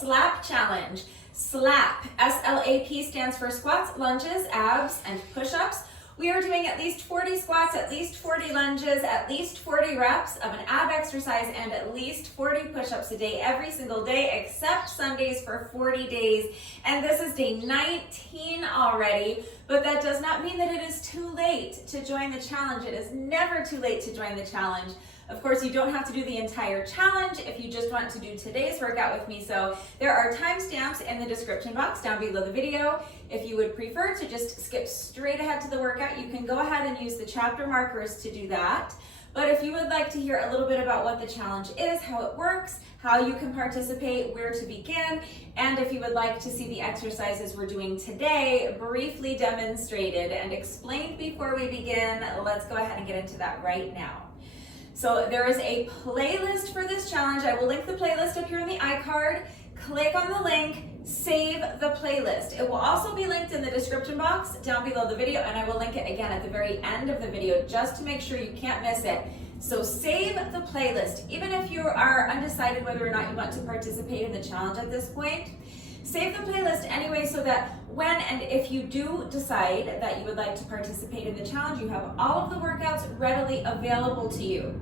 slap challenge. SLAP, S-L-A-P, stands for squats, lunges, abs, and push-ups. We are doing at least 40 squats, at least 40 lunges, at least 40 reps of an ab exercise, and at least 40 push-ups a day, every single day, except Sundays for 40 days. And this is day 19 already, but that does not mean that it is too late to join the challenge. It is never too late to join the challenge. Of course, you don't have to do the entire challenge if you just want to do today's workout with me. So there are timestamps in the description box down below the video. If you would prefer to just skip straight ahead to the workout, you can go ahead and use the chapter markers to do that. But if you would like to hear a little bit about what the challenge is, how it works, how you can participate, where to begin, and if you would like to see the exercises we're doing today briefly demonstrated and explained before we begin, let's go ahead and get into that right now. So there is a playlist for this challenge. I will link the playlist up here in the iCard. Click on the link, save the playlist. It will also be linked in the description box down below the video, and I will link it again at the very end of the video just to make sure you can't miss it. So save the playlist. Even if you are undecided whether or not you want to participate in the challenge at this point, save the playlist anyway so that when and if you do decide that you would like to participate in the challenge, you have all of the workouts readily available to you.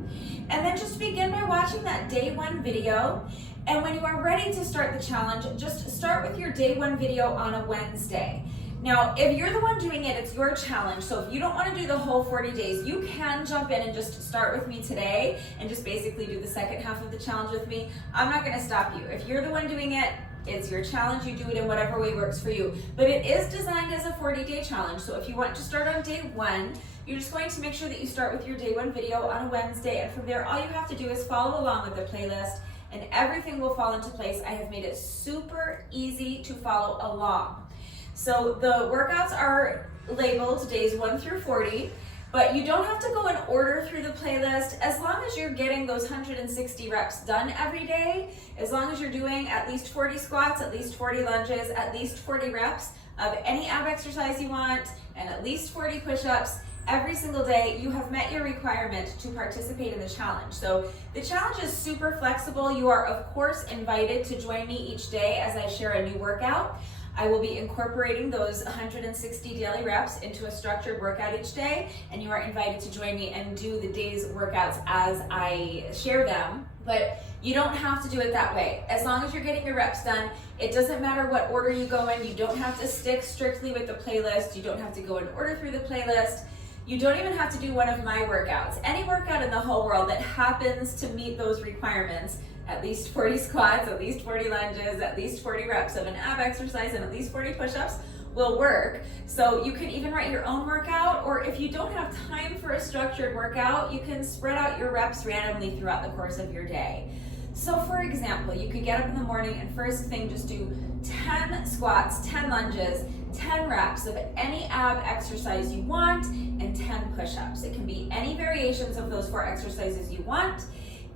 And then just begin by watching that day one video. And when you are ready to start the challenge, just start with your day one video on a Wednesday. Now, if you're the one doing it, it's your challenge. So if you don't want to do the whole 40 days, you can jump in and just start with me today and just basically do the second half of the challenge with me. I'm not going to stop you. If you're the one doing it, it's your challenge. You do it in whatever way works for you. But it is designed as a 40-day challenge. So if you want to start on day one, you're just going to make sure that you start with your day one video on a Wednesday. And from there, all you have to do is follow along with the playlist and everything will fall into place. I have made it super easy to follow along. So the workouts are labeled days 1 through 40, but you don't have to go in order through the playlist as long as you're getting those 160 reps done every day, as long as you're doing at least 40 squats, at least 40 lunges, at least 40 reps of any ab exercise you want, and at least 40 push-ups every single day, you have met your requirement to participate in the challenge. So the challenge is super flexible. You are of course invited to join me each day as I share a new workout. I will be incorporating those 160 daily reps into a structured workout each day, and you are invited to join me and do the day's workouts as I share them. But you don't have to do it that way. As long as you're getting your reps done, it doesn't matter what order you go in. You don't have to stick strictly with the playlist. You don't have to go in order through the playlist. You don't even have to do one of my workouts. Any workout in the whole world that happens to meet those requirements, at least 40 squats, at least 40 lunges, at least 40 reps of an ab exercise, and at least 40 push-ups will work. So you can even write your own workout, or if you don't have time for a structured workout, you can spread out your reps randomly throughout the course of your day. So for example, you could get up in the morning and first thing just do 10 squats, 10 lunges, 10 reps of any ab exercise you want, and 10 push-ups. It can be any variations of those 4 exercises you want.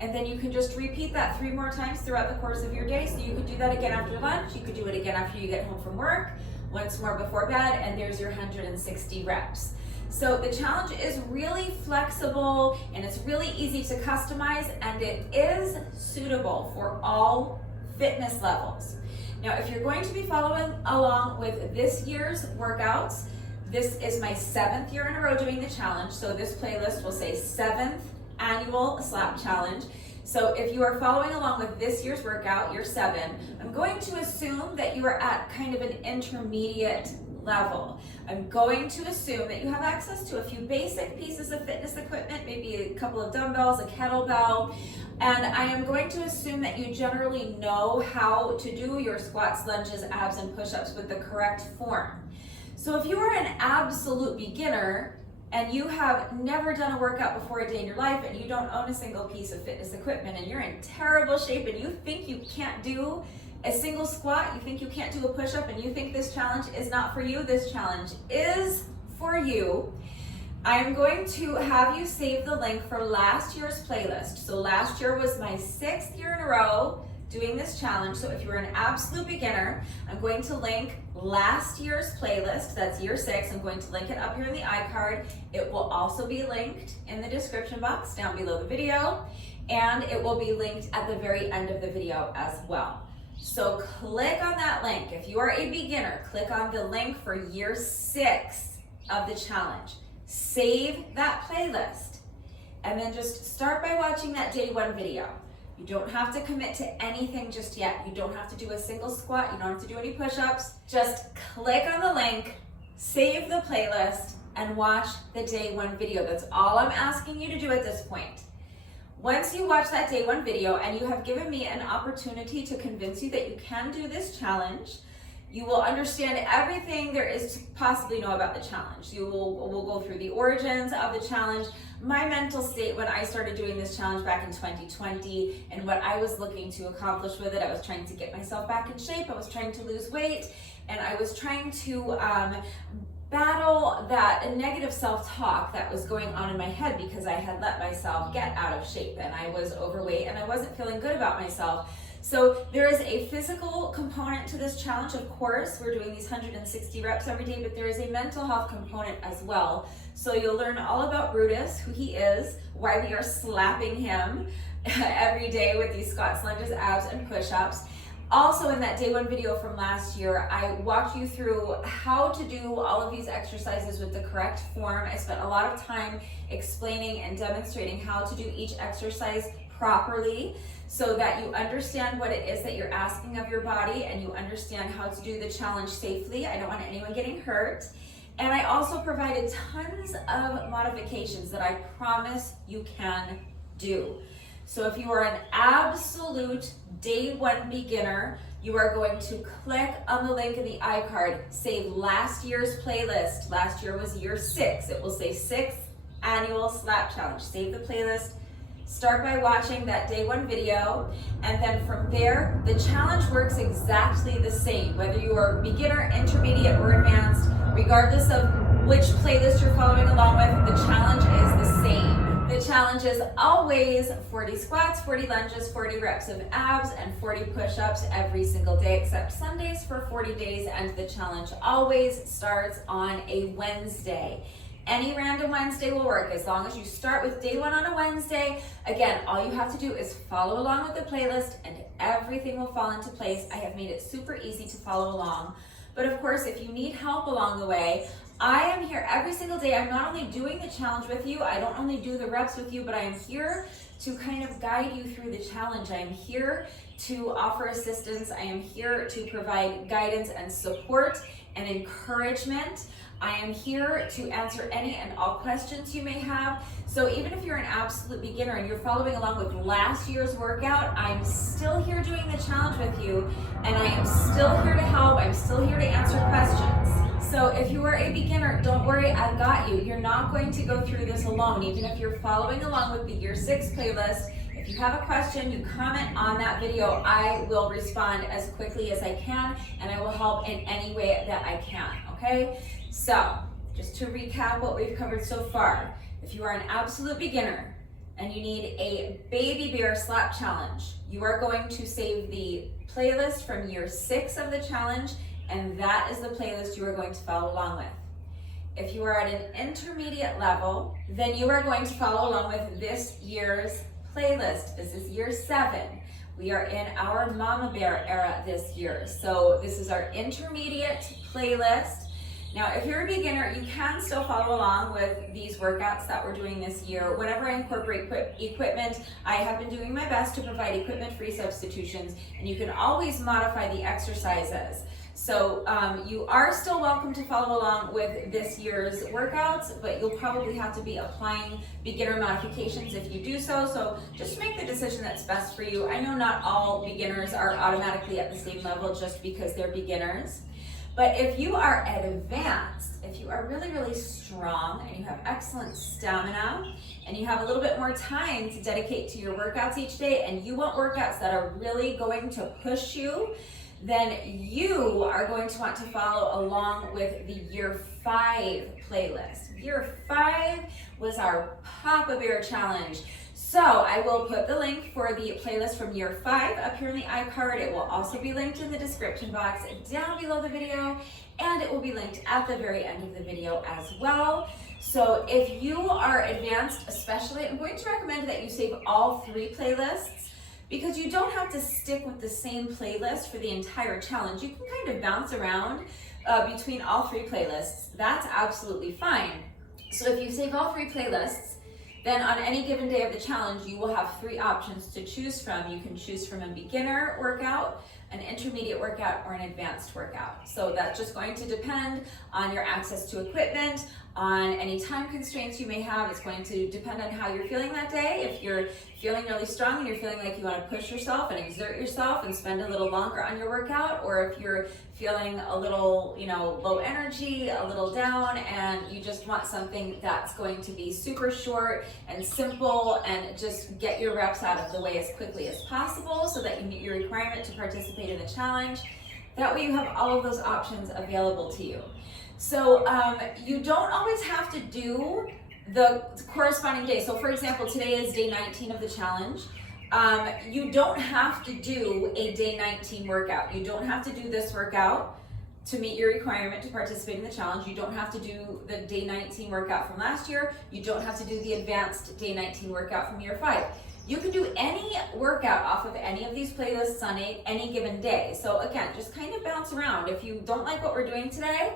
And then you can just repeat that 3 more times throughout the course of your day. So you could do that again after lunch. You could do it again after you get home from work, once more before bed, and there's your 160 reps. So the challenge is really flexible and it's really easy to customize, and it is suitable for all fitness levels. Now, if you're going to be following along with this year's workouts, this is my 7th year in a row doing the challenge. So this playlist will say 7th annual slap challenge. So if you are following along with this year's workout, year 7, I'm going to assume that you are at kind of an intermediate level. I'm going to assume that you have access to a few basic pieces of fitness equipment, maybe a couple of dumbbells, a kettlebell, and I am going to assume that you generally know how to do your squats, lunges, abs, and push-ups with the correct form. So if you are an absolute beginner, and you have never done a workout before a day in your life, and you don't own a single piece of fitness equipment, and you're in terrible shape, and you think you can't do a single squat, you think you can't do a push-up, and you think this challenge is not for you, this challenge is for you. I am going to have you save the link for last year's playlist. So last year was my 6th year in a row doing this challenge. So if you're an absolute beginner, I'm going to link last year's playlist. That's year 6. I'm going to link it up here in the iCard. It will also be linked in the description box down below the video, and it will be linked at the very end of the video as well. So click on that link. If you are a beginner, click on the link for year 6 of the challenge. Save that playlist, and then just start by watching that day 1 video. You don't have to commit to anything just yet. You don't have to do a single squat. You don't have to do any push-ups. Just click on the link, save the playlist, and watch the day 1 video. That's all I'm asking you to do at this point. Once you watch that day 1 video and you have given me an opportunity to convince you that you can do this challenge, you will understand everything there is to possibly know about the challenge. We'll go through the origins of the challenge, my mental state when I started doing this challenge back in 2020, and what I was looking to accomplish with it. I was trying to get myself back in shape, I was trying to lose weight, and I was trying to battle that negative self-talk that was going on in my head because I had let myself get out of shape and I was overweight and I wasn't feeling good about myself. So there is a physical component to this challenge. Of course, we're doing these 160 reps every day, but there is a mental health component as well. So you'll learn all about Brutus, who he is, why we are slapping him every day with these squats, lunges, abs, and push-ups. Also in that day 1 video from last year, I walked you through how to do all of these exercises with the correct form. I spent a lot of time explaining and demonstrating how to do each exercise properly so that you understand what it is that you're asking of your body and you understand how to do the challenge safely. I don't want anyone getting hurt. And I also provided tons of modifications that I promise you can do. So if you are an absolute day 1 beginner, you are going to click on the link in the iCard, save last year's playlist. Last year was year 6. It will say 6th annual slap challenge. Save the playlist. Start by watching that day 1 video, and then from there, the challenge works exactly the same. Whether you are beginner, intermediate, or advanced, regardless of which playlist you're following along with, the challenge is the same. The challenge is always 40 squats, 40 lunges, 40 reps of abs, and 40 push-ups every single day except Sundays for 40 days, and the challenge always starts on a Wednesday. Any random Wednesday will work as long as you start with day 1 on a Wednesday. Again, all you have to do is follow along with the playlist and everything will fall into place. I have made it super easy to follow along. But of course, if you need help along the way, I am here every single day. I'm not only doing the challenge with you, I don't only do the reps with you, but I am here to kind of guide you through the challenge. I am here to offer assistance. I am here to provide guidance and support and encouragement. I am here to answer any and all questions you may have. So even if you're an absolute beginner and you're following along with last year's workout, I'm still here doing the challenge with you, and I am still here to help. I'm still here to answer questions. So if you are a beginner, don't worry, I've got you. You're not going to go through this alone. Even if you're following along with the year 6 playlist, if you have a question, you comment on that video, I will respond as quickly as I can, and I will help in any way that I can, okay? So, just to recap what we've covered so far, if you are an absolute beginner and you need a baby bear slap challenge, you are going to save the playlist from year 6 of the challenge, and that is the playlist you are going to follow along with. If you are at an intermediate level, then you are going to follow along with this year's playlist. This is year 7. We are in our Mama Bear era this year. So this is our intermediate playlist. Now, if you're a beginner, you can still follow along with these workouts that we're doing this year. Whenever I incorporate equipment, I have been doing my best to provide equipment-free substitutions, and you can always modify the exercises. So you are still welcome to follow along with this year's workouts, but you'll probably have to be applying beginner modifications if you do so. So just make the decision that's best for you. I know not all beginners are automatically at the same level just because they're beginners. But if you are advanced, if you are really, really strong and you have excellent stamina and you have a little bit more time to dedicate to your workouts each day and you want workouts that are really going to push you, then you are going to want to follow along with the year 5 playlist. Year 5 was our Papa Bear Challenge. So I will put the link for the playlist from year 5 up here in the iCard. It will also be linked in the description box down below the video, and it will be linked at the very end of the video as well. So if you are advanced especially, I'm going to recommend that you save all 3 playlists, because you don't have to stick with the same playlist for the entire challenge. You can kind of bounce around between all 3 playlists. That's absolutely fine. So if you save all 3 playlists, then on any given day of the challenge, you will have 3 options to choose from. You can choose from a beginner workout, an intermediate workout, or an advanced workout. So that's just going to depend on your access to equipment, on any time constraints you may have. It's going to depend on how you're feeling that day. If you're feeling really strong and you're feeling like you want to push yourself and exert yourself and spend a little longer on your workout, or if you're feeling a little, low energy, a little down, and you just want something that's going to be super short and simple and just get your reps out of the way as quickly as possible so that you meet your requirement to participate in the challenge. That way you have all of those options available to you. So you don't always have to do the corresponding day. So for example, today is day 19 of the challenge. You don't have to do a day 19 workout. You don't have to do this workout to meet your requirement to participate in the challenge. You don't have to do the day 19 workout from last year. You don't have to do the advanced day 19 workout from year 5. You can do any workout off of any of these playlists on any given day. So again, just kind of bounce around. If you don't like what we're doing today,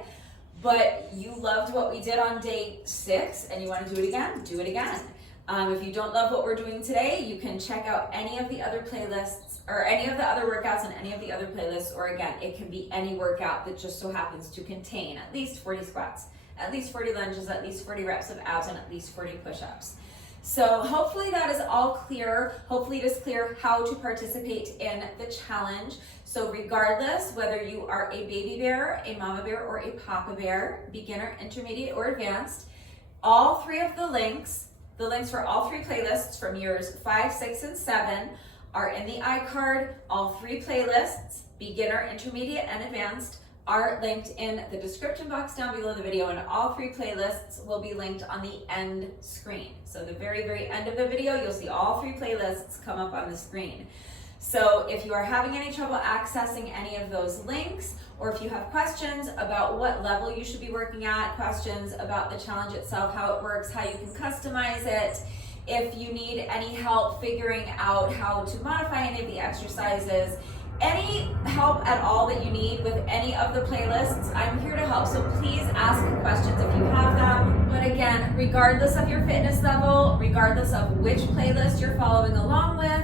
but you loved what we did on day 6 and you want to do it again, do it again. If you don't love what we're doing today, you can check out any of the other playlists or any of the other workouts on any of the other playlists, or again, it can be any workout that just so happens to contain at least 40 squats, at least 40 lunges, at least 40 reps of abs, and at least 40 push-ups. So hopefully that is all clear. Hopefully it is clear how to participate in the challenge. So regardless whether you are a baby bear, a mama bear, or a papa bear, beginner, intermediate, or advanced, all 3 of the links for all 3 playlists from years 5, 6, and 7 are in the iCard. All 3 playlists, beginner, intermediate, and advanced, are linked in the description box down below the video, and all 3 playlists will be linked on the end screen. So the very, very end of the video, you'll see all 3 playlists come up on the screen. So if you are having any trouble accessing any of those links, or if you have questions about what level you should be working at, questions about the challenge itself, how it works, how you can customize it, if you need any help figuring out how to modify any of the exercises, any help at all that you need with any of the playlists, I'm here to help. So please ask questions if you have them. But again, regardless of your fitness level, regardless of which playlist you're following along with,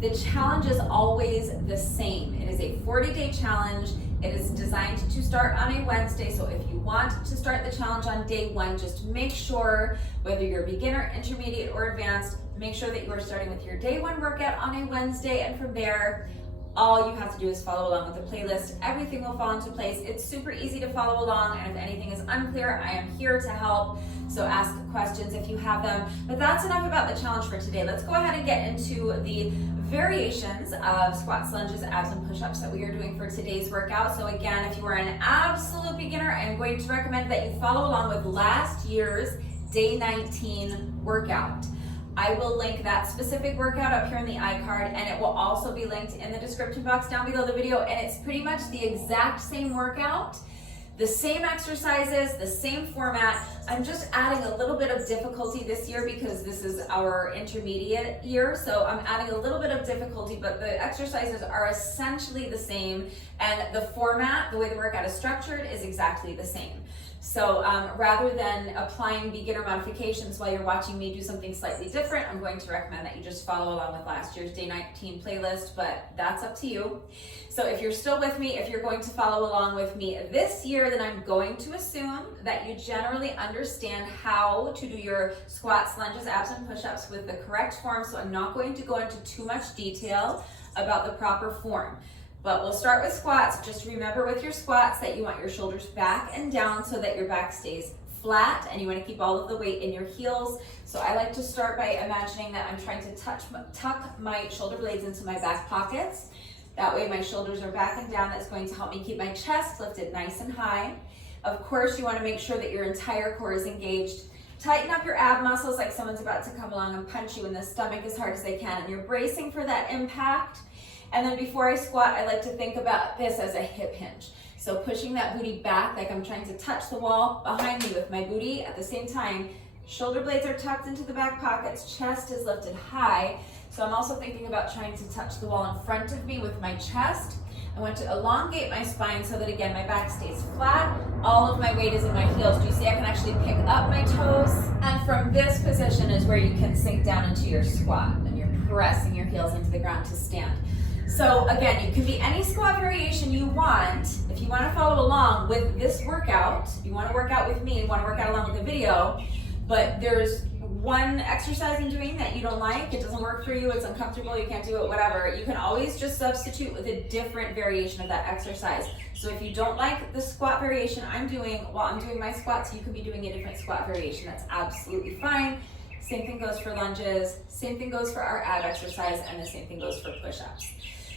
the challenge is always the same. It is a 40-day challenge. It is designed to start on a Wednesday. So if you want to start the challenge on day 1, just make sure, whether you're beginner, intermediate, or advanced, make sure that you are starting with your day 1 workout on a Wednesday, and from there, all you have to do is follow along with the playlist. Everything will fall into place. It's super easy to follow along, and if anything is unclear, I am here to help. So ask questions if you have them. But that's enough about the challenge for today. Let's go ahead and get into the variations of squats, lunges, abs, and push-ups that we are doing for today's workout. So again, if you are an absolute beginner, I am going to recommend that you follow along with last year's day 19 workout. I will link that specific workout up here in the iCard, and it will also be linked in the description box down below the video, and it's pretty much the exact same workout, the same exercises, the same format. I'm just adding a little bit of difficulty this year because this is our intermediate year, so I'm adding a little bit of difficulty, but the exercises are essentially the same, and the format, the way the workout is structured, is exactly the same. So rather than applying beginner modifications while you're watching me do something slightly different, I'm going to recommend that you just follow along with last year's day 19 playlist, but that's up to you. So if you're still with me, if you're going to follow along with me this year, then I'm going to assume that you generally understand how to do your squats, lunges, abs, and push-ups with the correct form, so I'm not going to go into too much detail about the proper form. But we'll start with squats. Just remember with your squats that you want your shoulders back and down so that your back stays flat, and you want to keep all of the weight in your heels. So I like to start by imagining that I'm trying to tuck my shoulder blades into my back pockets. That way my shoulders are back and down. That's going to help me keep my chest lifted nice and high. Of course, you want to make sure that your entire core is engaged. Tighten up your ab muscles like someone's about to come along and punch you in the stomach as hard as they can, and you're bracing for that impact. And then before I squat, I like to think about this as a hip hinge. So pushing that booty back like I'm trying to touch the wall behind me with my booty. At the same time, shoulder blades are tucked into the back pockets, chest is lifted high. So I'm also thinking about trying to touch the wall in front of me with my chest. I want to elongate my spine so that, again, my back stays flat. All of my weight is in my heels. Do you see I can actually pick up my toes? And from this position is where you can sink down into your squat, and you're pressing your heels into the ground to stand. So again, you can be any squat variation you want. If you want to follow along with this workout, you want to work out with me, you want to work out along with the video, but there's one exercise I'm doing that you don't like, it doesn't work for you, it's uncomfortable, you can't do it, whatever, you can always just substitute with a different variation of that exercise. So if you don't like the squat variation I'm doing while I'm doing my squats, you can be doing a different squat variation. That's absolutely fine. Same thing goes for lunges, same thing goes for our ab exercise, and the same thing goes for push-ups.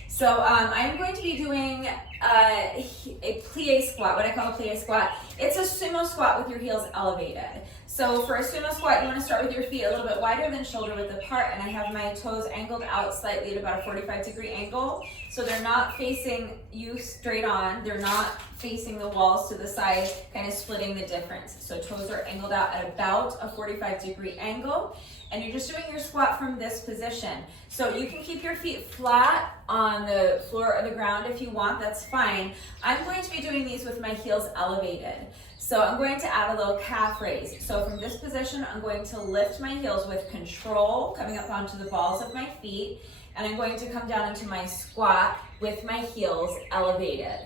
So I'm going to be doing a plie squat, what I call a plie squat. It's a sumo squat with your heels elevated. So for a sumo squat, you want to start with your feet a little bit wider than shoulder width apart, and I have my toes angled out slightly at about a 45-degree angle. So they're not facing you straight on, they're not facing the walls to the side, kind of splitting the difference. So toes are angled out at about a 45-degree angle, and you're just doing your squat from this position. So you can keep your feet flat on the floor or the ground if you want, that's fine. I'm going to be doing these with my heels elevated. So I'm going to add a little calf raise. So from this position, I'm going to lift my heels with control, coming up onto the balls of my feet, and I'm going to come down into my squat with my heels elevated.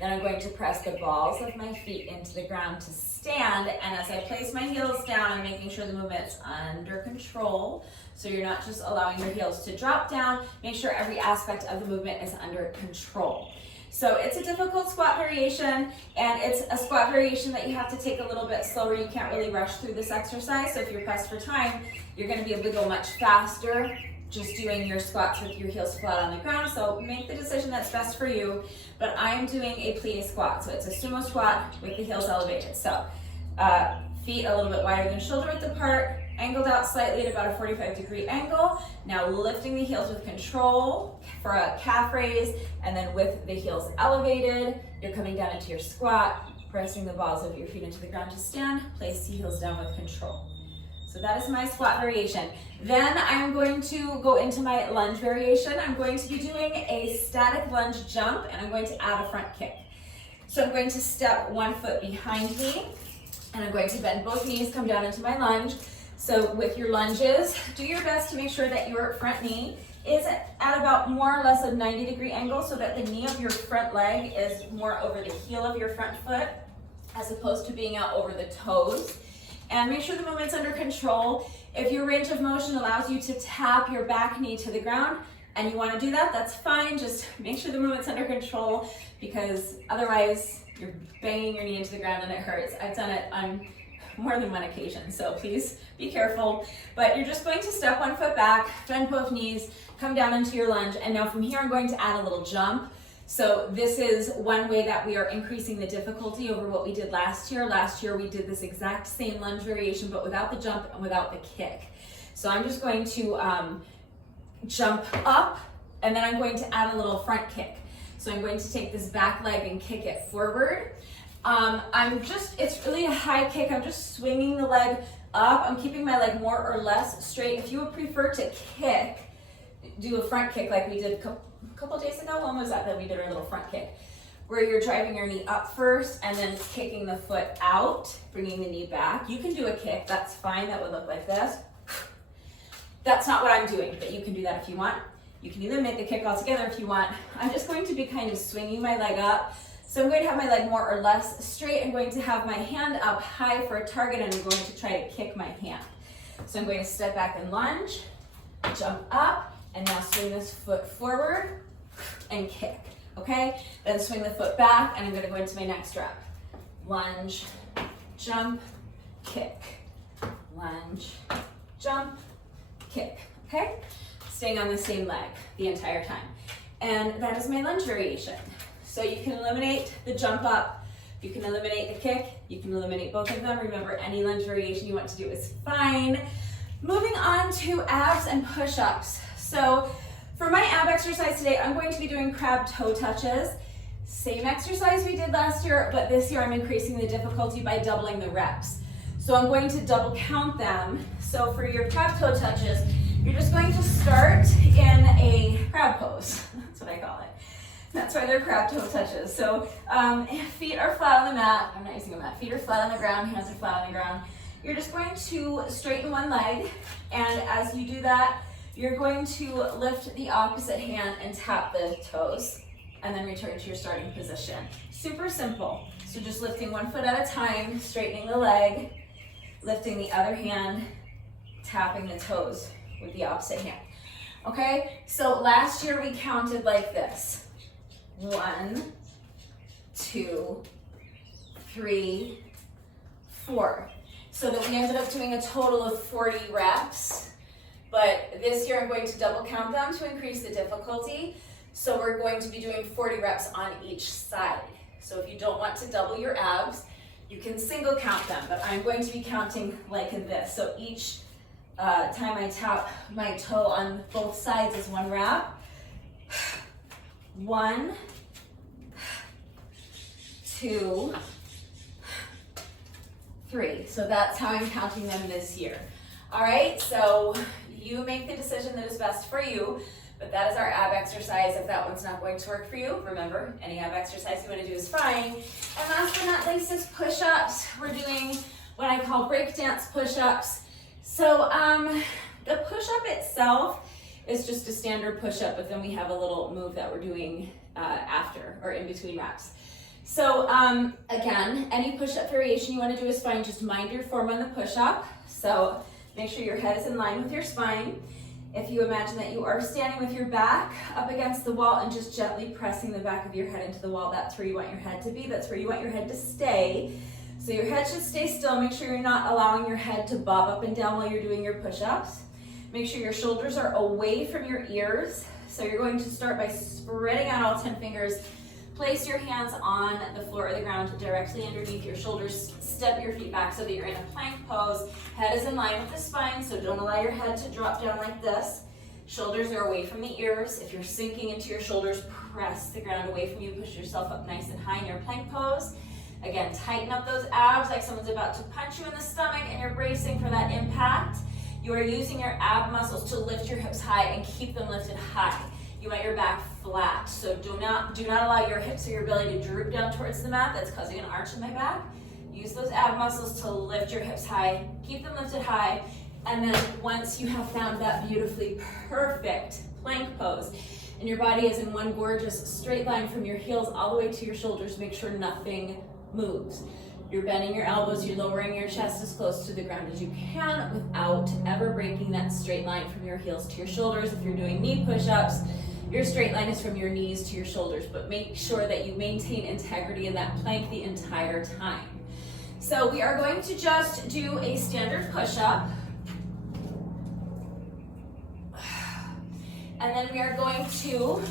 Then I'm going to press the balls of my feet into the ground to stand, and as I place my heels down, I'm making sure the movement's under control. So you're not just allowing your heels to drop down, make sure every aspect of the movement is under control. So it's a difficult squat variation, and it's a squat variation that you have to take a little bit slower. You can't really rush through this exercise, so if you're pressed for time, you're going to be able to go much faster just doing your squats with your heels flat on the ground. So make the decision that's best for you, but I'm doing a plie squat, so it's a sumo squat with the heels elevated. So feet a little bit wider than shoulder width apart, angled out slightly at about a 45-degree angle. Now lifting the heels with control for a calf raise, and then with the heels elevated, you're coming down into your squat, pressing the balls of your feet into the ground to stand, place the heels down with control. So that is my squat variation. Then I'm going to go into my lunge variation. I'm going to be doing a static lunge jump, and I'm going to add a front kick. So I'm going to step one foot behind me, and I'm going to bend both knees, come down into my lunge. So with your lunges, do your best to make sure that your front knee is at about more or less a 90-degree angle, so that the knee of your front leg is more over the heel of your front foot as opposed to being out over the toes. And make sure the movement's under control. If your range of motion allows you to tap your back knee to the ground and you want to do that, that's fine. Just make sure the movement's under control, because otherwise you're banging your knee into the ground and it hurts. I've done it on more than one occasion, so please be careful. But you're just going to step one foot back, bend both knees, come down into your lunge, and now from here I'm going to add a little jump. So this is one way that we are increasing the difficulty over what we did last year. Last year we did this exact same lunge variation, but without the jump and without the kick. So I'm just going to jump up, and then I'm going to add a little front kick. So I'm going to take this back leg and kick it forward. It's really a high kick. I'm just swinging the leg up. I'm keeping my leg more or less straight. If you would prefer to kick, do a front kick like we did a couple days ago. When was that we did our little front kick? Where you're driving your knee up first and then kicking the foot out, bringing the knee back. You can do a kick, that's fine. That would look like this. That's not what I'm doing, but you can do that if you want. You can either make the kick all together if you want. I'm just going to be kind of swinging my leg up. So I'm going to have my leg more or less straight. I'm going to have my hand up high for a target, and I'm going to try to kick my hand. So I'm going to step back and lunge, jump up, and now swing this foot forward and kick, okay? Then swing the foot back, and I'm gonna go into my next rep. Lunge, jump, kick. Lunge, jump, kick, okay? Staying on the same leg the entire time. And that is my lunge variation. So you can eliminate the jump up, you can eliminate the kick, you can eliminate both of them. Remember, any lunge variation you want to do is fine. Moving on to abs and push-ups. So for my ab exercise today, I'm going to be doing crab toe touches. Same exercise we did last year, but this year I'm increasing the difficulty by doubling the reps. So I'm going to double count them. So for your crab toe touches, You're just going to start in a crab pose. That's what I call it. That's why they're crab toe touches. So feet are flat on the mat. I'm not using a mat. Feet are flat on the ground, hands are flat on the ground. You're just going to straighten one leg, and as you do that, you're going to lift the opposite hand and tap the toes, and then return to your starting position. Super simple. So just lifting one foot at a time, straightening the leg, lifting the other hand, tapping the toes with the opposite hand. Okay, so last year we counted like this. 1, 2, 3, 4. So that we ended up doing a total of 40 reps. But this year I'm going to double count them to increase the difficulty. So we're going to be doing 40 reps on each side. So if you don't want to double your abs, you can single count them, but I'm going to be counting like this. So each time I tap my toe on both sides is 1 rep. 1, 2, 3. So that's how I'm counting them this year. All right, so you make the decision that is best for you, but that is our ab exercise. If that one's not going to work for you, remember, any ab exercise you want to do is fine. And last but not least is push-ups. We're doing what I call breakdance push-ups. So the push-up itself is just a standard push-up, but then we have a little move that we're doing after or in between reps. So again, any push-up variation you want to do is fine. Just mind your form on the push-up. So make sure your head is in line with your spine. If you imagine that you are standing with your back up against the wall and just gently pressing the back of your head into the wall, that's where you want your head to be. That's where you want your head to stay. So your head should stay still. Make sure you're not allowing your head to bob up and down while you're doing your push-ups. Make sure your shoulders are away from your ears. So you're going to start by spreading out all 10 fingers. Place your hands on the floor or the ground directly underneath your shoulders. Step your feet back so that you're in a plank pose. Head is in line with the spine, so don't allow your head to drop down like this. Shoulders are away from the ears. If you're sinking into your shoulders, press the ground away from you. Push yourself up nice and high in your plank pose. Again, tighten up those abs like someone's about to punch you in the stomach and you're bracing for that impact. You are using your ab muscles to lift your hips high and keep them lifted high. You want your back flat, so do not allow your hips or your belly to droop down towards the mat. That's causing an arch in my back. Use those ab muscles to lift your hips high, keep them lifted high, and then once you have found that beautifully perfect plank pose, and your body is in one gorgeous straight line from your heels all the way to your shoulders, make sure nothing moves. You're bending your elbows, you're lowering your chest as close to the ground as you can without ever breaking that straight line from your heels to your shoulders. If you're doing knee push-ups, your straight line is from your knees to your shoulders, but make sure that you maintain integrity in that plank the entire time. So we are going to just do a standard push-up. And then we are going to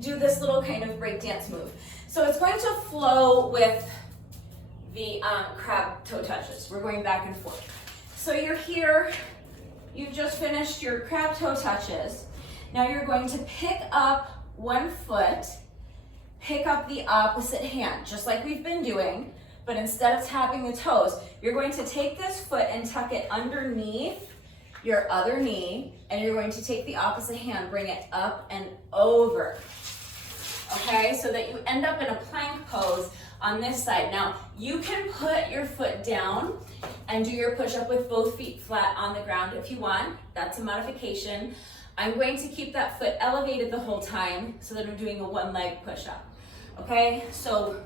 do this little kind of breakdance move. So it's going to flow with the crab toe touches. We're going back and forth. So you're here, you've just finished your crab toe touches. Now you're going to pick up one foot, pick up the opposite hand, just like we've been doing, but instead of tapping the toes, you're going to take this foot and tuck it underneath your other knee, and you're going to take the opposite hand, bring it up and over. Okay, so that you end up in a plank pose on this side. Now, you can put your foot down and do your push-up with both feet flat on the ground if you want. That's a modification. I'm going to keep that foot elevated the whole time so that I'm doing a one-leg push-up. Okay, so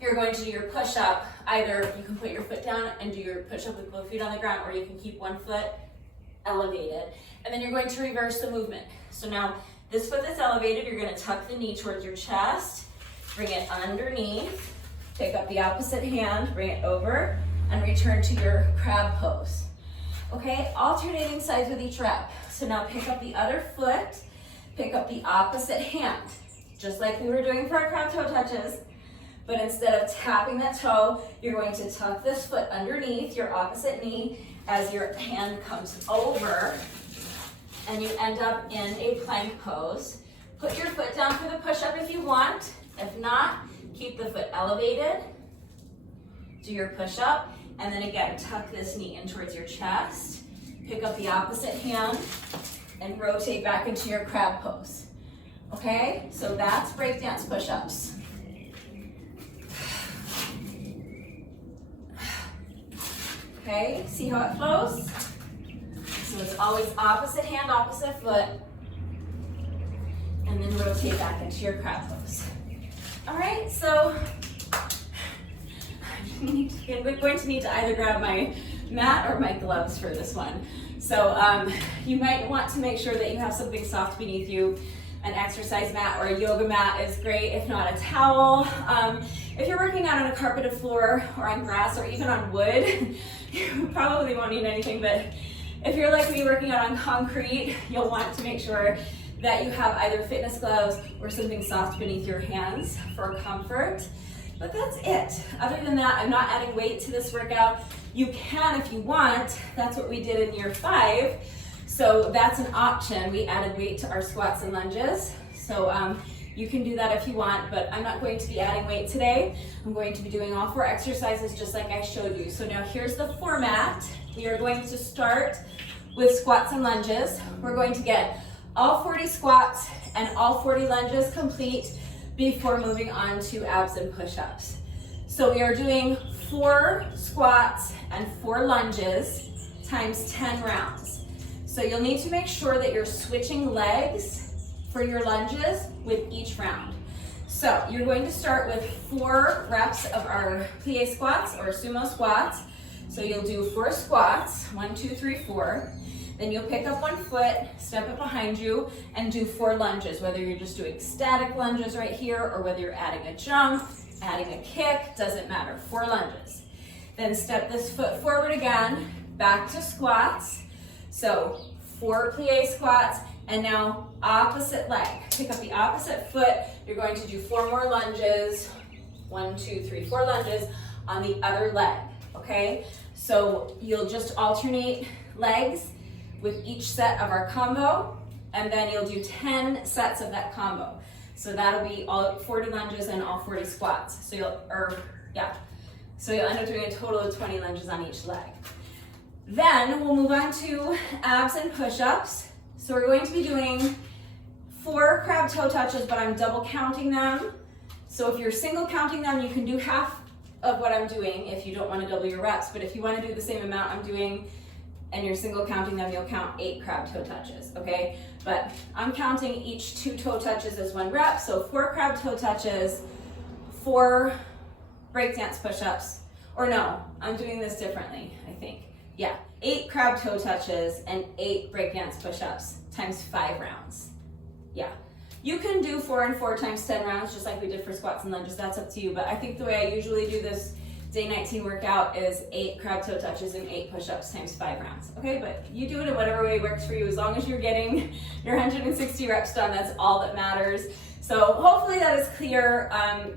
you're going to do your push-up. Either you can put your foot down and do your push-up with both feet on the ground, or you can keep one foot elevated. And then you're going to reverse the movement. So now, this foot that's elevated, you're going to tuck the knee towards your chest, bring it underneath, take up the opposite hand, bring it over, and return to your crab pose. Okay, alternating sides with each rep. So now pick up the other foot, pick up the opposite hand, just like we were doing for our crab toe touches, but instead of tapping that toe, you're going to tuck this foot underneath your opposite knee as your hand comes over, and you end up in a plank pose. Put your foot down for the push-up if you want. If not, keep the foot elevated. Do your push-up, and then again, tuck this knee in towards your chest. Pick up the opposite hand and rotate back into your crab pose. Okay, so that's breakdance push-ups. Okay, see how it flows? So it's always opposite hand, opposite foot, and then rotate back into your crab pose. All right, so I'm going to need to either grab my mat or my gloves for this one. So you might want to make sure that you have something soft beneath you. An exercise mat or a yoga mat is great, if not a towel. If you're working out on a carpeted floor or on grass or even on wood, you probably won't need anything, but if you're like me working out on concrete, you'll want to make sure that you have either fitness gloves or something soft beneath your hands for comfort. But that's it. Other than that, I'm not adding weight to this workout. You can if you want. That's what we did in year 5. So that's an option. We added weight to our squats and lunges. So you can do that if you want, but I'm not going to be adding weight today. I'm going to be doing all 4 exercises just like I showed you. So now here's the format. We are going to start with squats and lunges. We're going to get all 40 squats and all 40 lunges complete before moving on to abs and push-ups. So we are doing 4 squats and 4 lunges times 10 rounds. So you'll need to make sure that you're switching legs for your lunges with each round. So you're going to start with 4 reps of our plie squats or sumo squats. So you'll do 4 squats, 1, 2, 3, 4. Then you'll pick up one foot, step it behind you, and do 4 lunges, whether you're just doing static lunges right here or whether you're adding a jump, adding a kick, doesn't matter, 4 lunges. Then step this foot forward again, back to squats. So 4 plie squats, and now opposite leg. Pick up the opposite foot. You're going to do 4 more lunges. 1, 2, 3, 4 lunges on the other leg, okay? So you'll just alternate legs with each set of our combo, and then you'll do 10 sets of that combo. So that'll be all 40 lunges and all 40 squats. So you'll end up doing a total of 20 lunges on each leg. Then we'll move on to abs and push-ups. So we're going to be doing 4 crab toe touches, but I'm double counting them. So if you're single counting them, you can do half of what I'm doing if you don't want to double your reps. But if you want to do the same amount I'm doing and you're single counting them, you'll count 8 crab toe touches, okay? But I'm counting each 2 toe touches as 1 rep. So 4 crab toe touches, 4 breakdance push-ups, or no, I'm doing this differently, I think. Yeah, 8 crab toe touches and 8 breakdance push-ups times 5 rounds. Yeah, you can do 4 and 4 times 10 rounds, just like we did for squats and lunges. That's up to you. But I think the way I usually do this day 19 workout is 8 crab toe touches and 8 push-ups times 5 rounds. Okay, but you do it in whatever way works for you. As long as you're getting your 160 reps done, that's all that matters. So hopefully that is clear.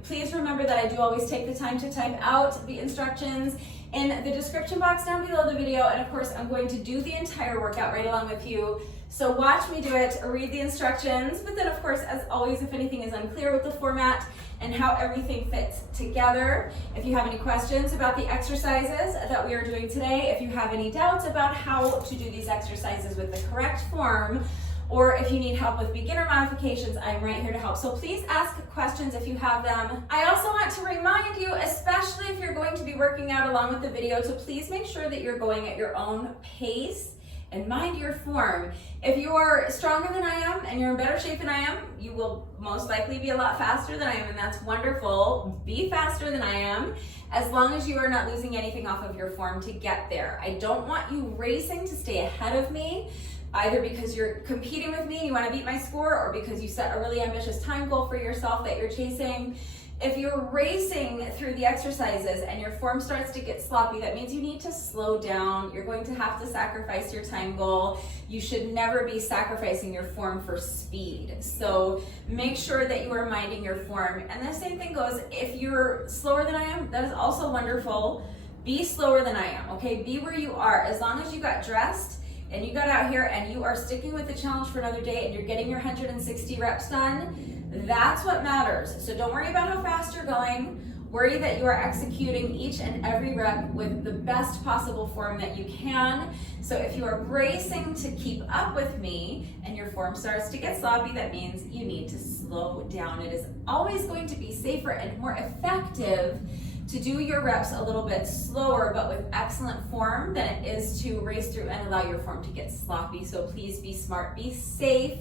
Please remember that I do always take the time to type out the instructions in the description box down below the video, and of course I'm going to do the entire workout right along with you. So watch me do it, read the instructions, but then of course, as always, if anything is unclear with the format and how everything fits together, if you have any questions about the exercises that we are doing today, if you have any doubts about how to do these exercises with the correct form, or if you need help with beginner modifications, I'm right here to help. So please ask questions if you have them. I also want to remind you, especially if you're going to be working out along with the video, to please make sure that you're going at your own pace and mind your form. If you are stronger than I am and you're in better shape than I am, you will most likely be a lot faster than I am, and that's wonderful. Be faster than I am, as long as you are not losing anything off of your form to get there. I don't want you racing to stay ahead of me, either because you're competing with me and you want to beat my score, or because you set a really ambitious time goal for yourself that you're chasing. If you're racing through the exercises and your form starts to get sloppy, that means you need to slow down. You're going to have to sacrifice your time goal. You should never be sacrificing your form for speed. So make sure that you are minding your form. And the same thing goes, if you're slower than I am, that is also wonderful. Be slower than I am, okay? Be where you are. As long as you got dressed and you got out here and you are sticking with the challenge for another day and you're getting your 160 reps done, that's what matters. So don't worry about how fast you're going Worry that you are executing each and every rep with the best possible form that you can. So if you are bracing to keep up with me and your form starts to get sloppy, that means you need to slow down. It is always going to be safer and more effective to do your reps a little bit slower but with excellent form than it is to race through and allow your form to get sloppy. So please be smart, be safe,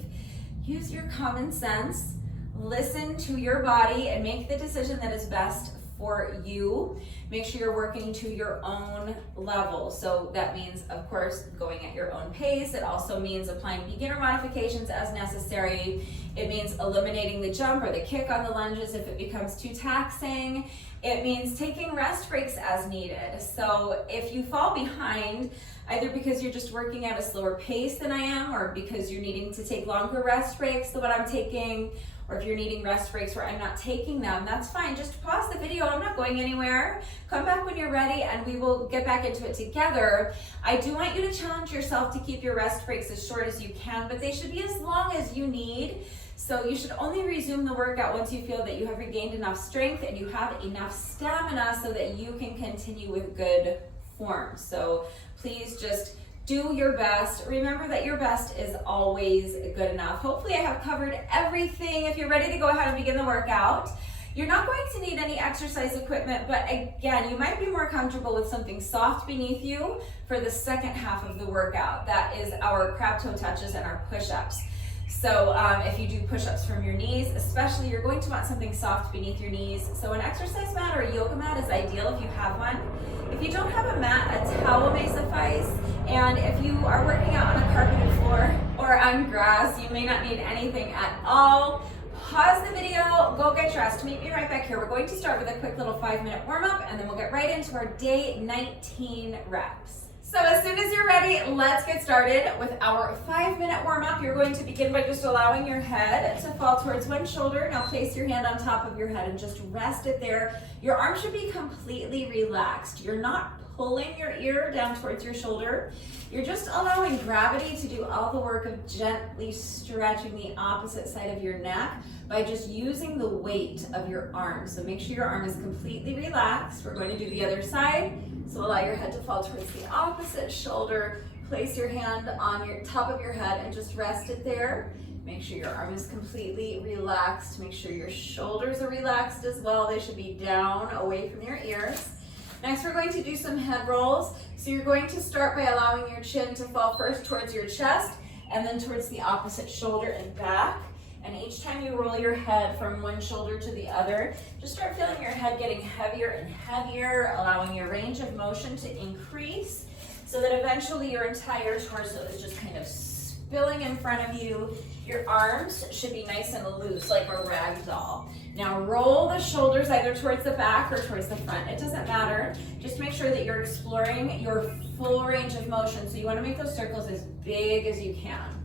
use your common sense, listen to your body and make the decision that is best for you. Make sure you're working to your own level. So that means, of course, going at your own pace. It also means applying beginner modifications as necessary. It means eliminating the jump or the kick on the lunges if it becomes too taxing. It means taking rest breaks as needed. So if you fall behind, either because you're just working at a slower pace than I am, or because you're needing to take longer rest breaks than what I'm taking, or if you're needing rest breaks where I'm not taking them, that's fine. Just pause the video. I'm not going anywhere. Come back when you're ready and we will get back into it together. I do want you to challenge yourself to keep your rest breaks as short as you can, but they should be as long as you need. So you should only resume the workout once you feel that you have regained enough strength and you have enough stamina so that you can continue with good form. So please just do your best. Remember that your best is always good enough. Hopefully I have covered everything. If you're ready to go ahead and begin the workout, you're not going to need any exercise equipment, but again, you might be more comfortable with something soft beneath you for the second half of the workout. That is our crab toe touches and our push-ups. So if you do push-ups from your knees, especially, you're going to want something soft beneath your knees. So an exercise mat or a yoga mat is ideal if you have one. If you don't have a mat, a towel may suffice. And if you are working out on a carpeted floor or on grass, you may not need anything at all. Pause the video, go get dressed. Meet me right back here. We're going to start with a quick little 5-minute warm-up, and then we'll get right into our day 19 reps. So as soon as you're ready, let's get started with our 5-minute warm-up. You're going to begin by just allowing your head to fall towards one shoulder. Now place your hand on top of your head and just rest it there. Your arm should be completely relaxed. You're not pulling your ear down towards your shoulder. You're just allowing gravity to do all the work of gently stretching the opposite side of your neck by just using the weight of your arm. So make sure your arm is completely relaxed. We're going to do the other side. So allow your head to fall towards the opposite shoulder. Place your hand on your top of your head and just rest it there. Make sure your arm is completely relaxed. Make sure your shoulders are relaxed as well. They should be down away from your ears. Next, we're going to do some head rolls. So you're going to start by allowing your chin to fall first towards your chest and then towards the opposite shoulder and back. And each time you roll your head from one shoulder to the other, just start feeling your head getting heavier and heavier, allowing your range of motion to increase so that eventually your entire torso is just kind of spilling in front of you. Your arms should be nice and loose, like a rag doll. Now roll the shoulders either towards the back or towards the front. It doesn't matter. Just make sure that you're exploring your full range of motion. So you want to make those circles as big as you can.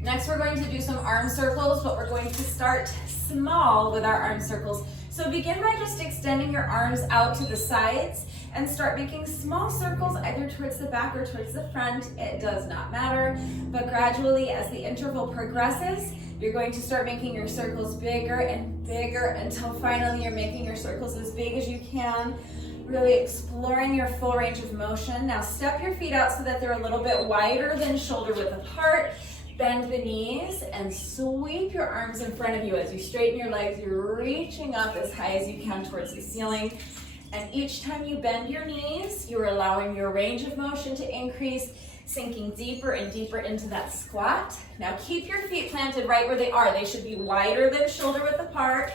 Next, we're going to do some arm circles, but we're going to start small with our arm circles. So begin by just extending your arms out to the sides and start making small circles either towards the back or towards the front. It does not matter, but gradually as the interval progresses, you're going to start making your circles bigger and bigger until finally you're making your circles as big as you can, really exploring your full range of motion. Now step your feet out so that they're a little bit wider than shoulder width apart. Bend the knees and sweep your arms in front of you as you straighten your legs. You're reaching up as high as you can towards the ceiling. And each time you bend your knees, you're allowing your range of motion to increase, sinking deeper and deeper into that squat. Now keep your feet planted right where they are. They should be wider than shoulder width apart.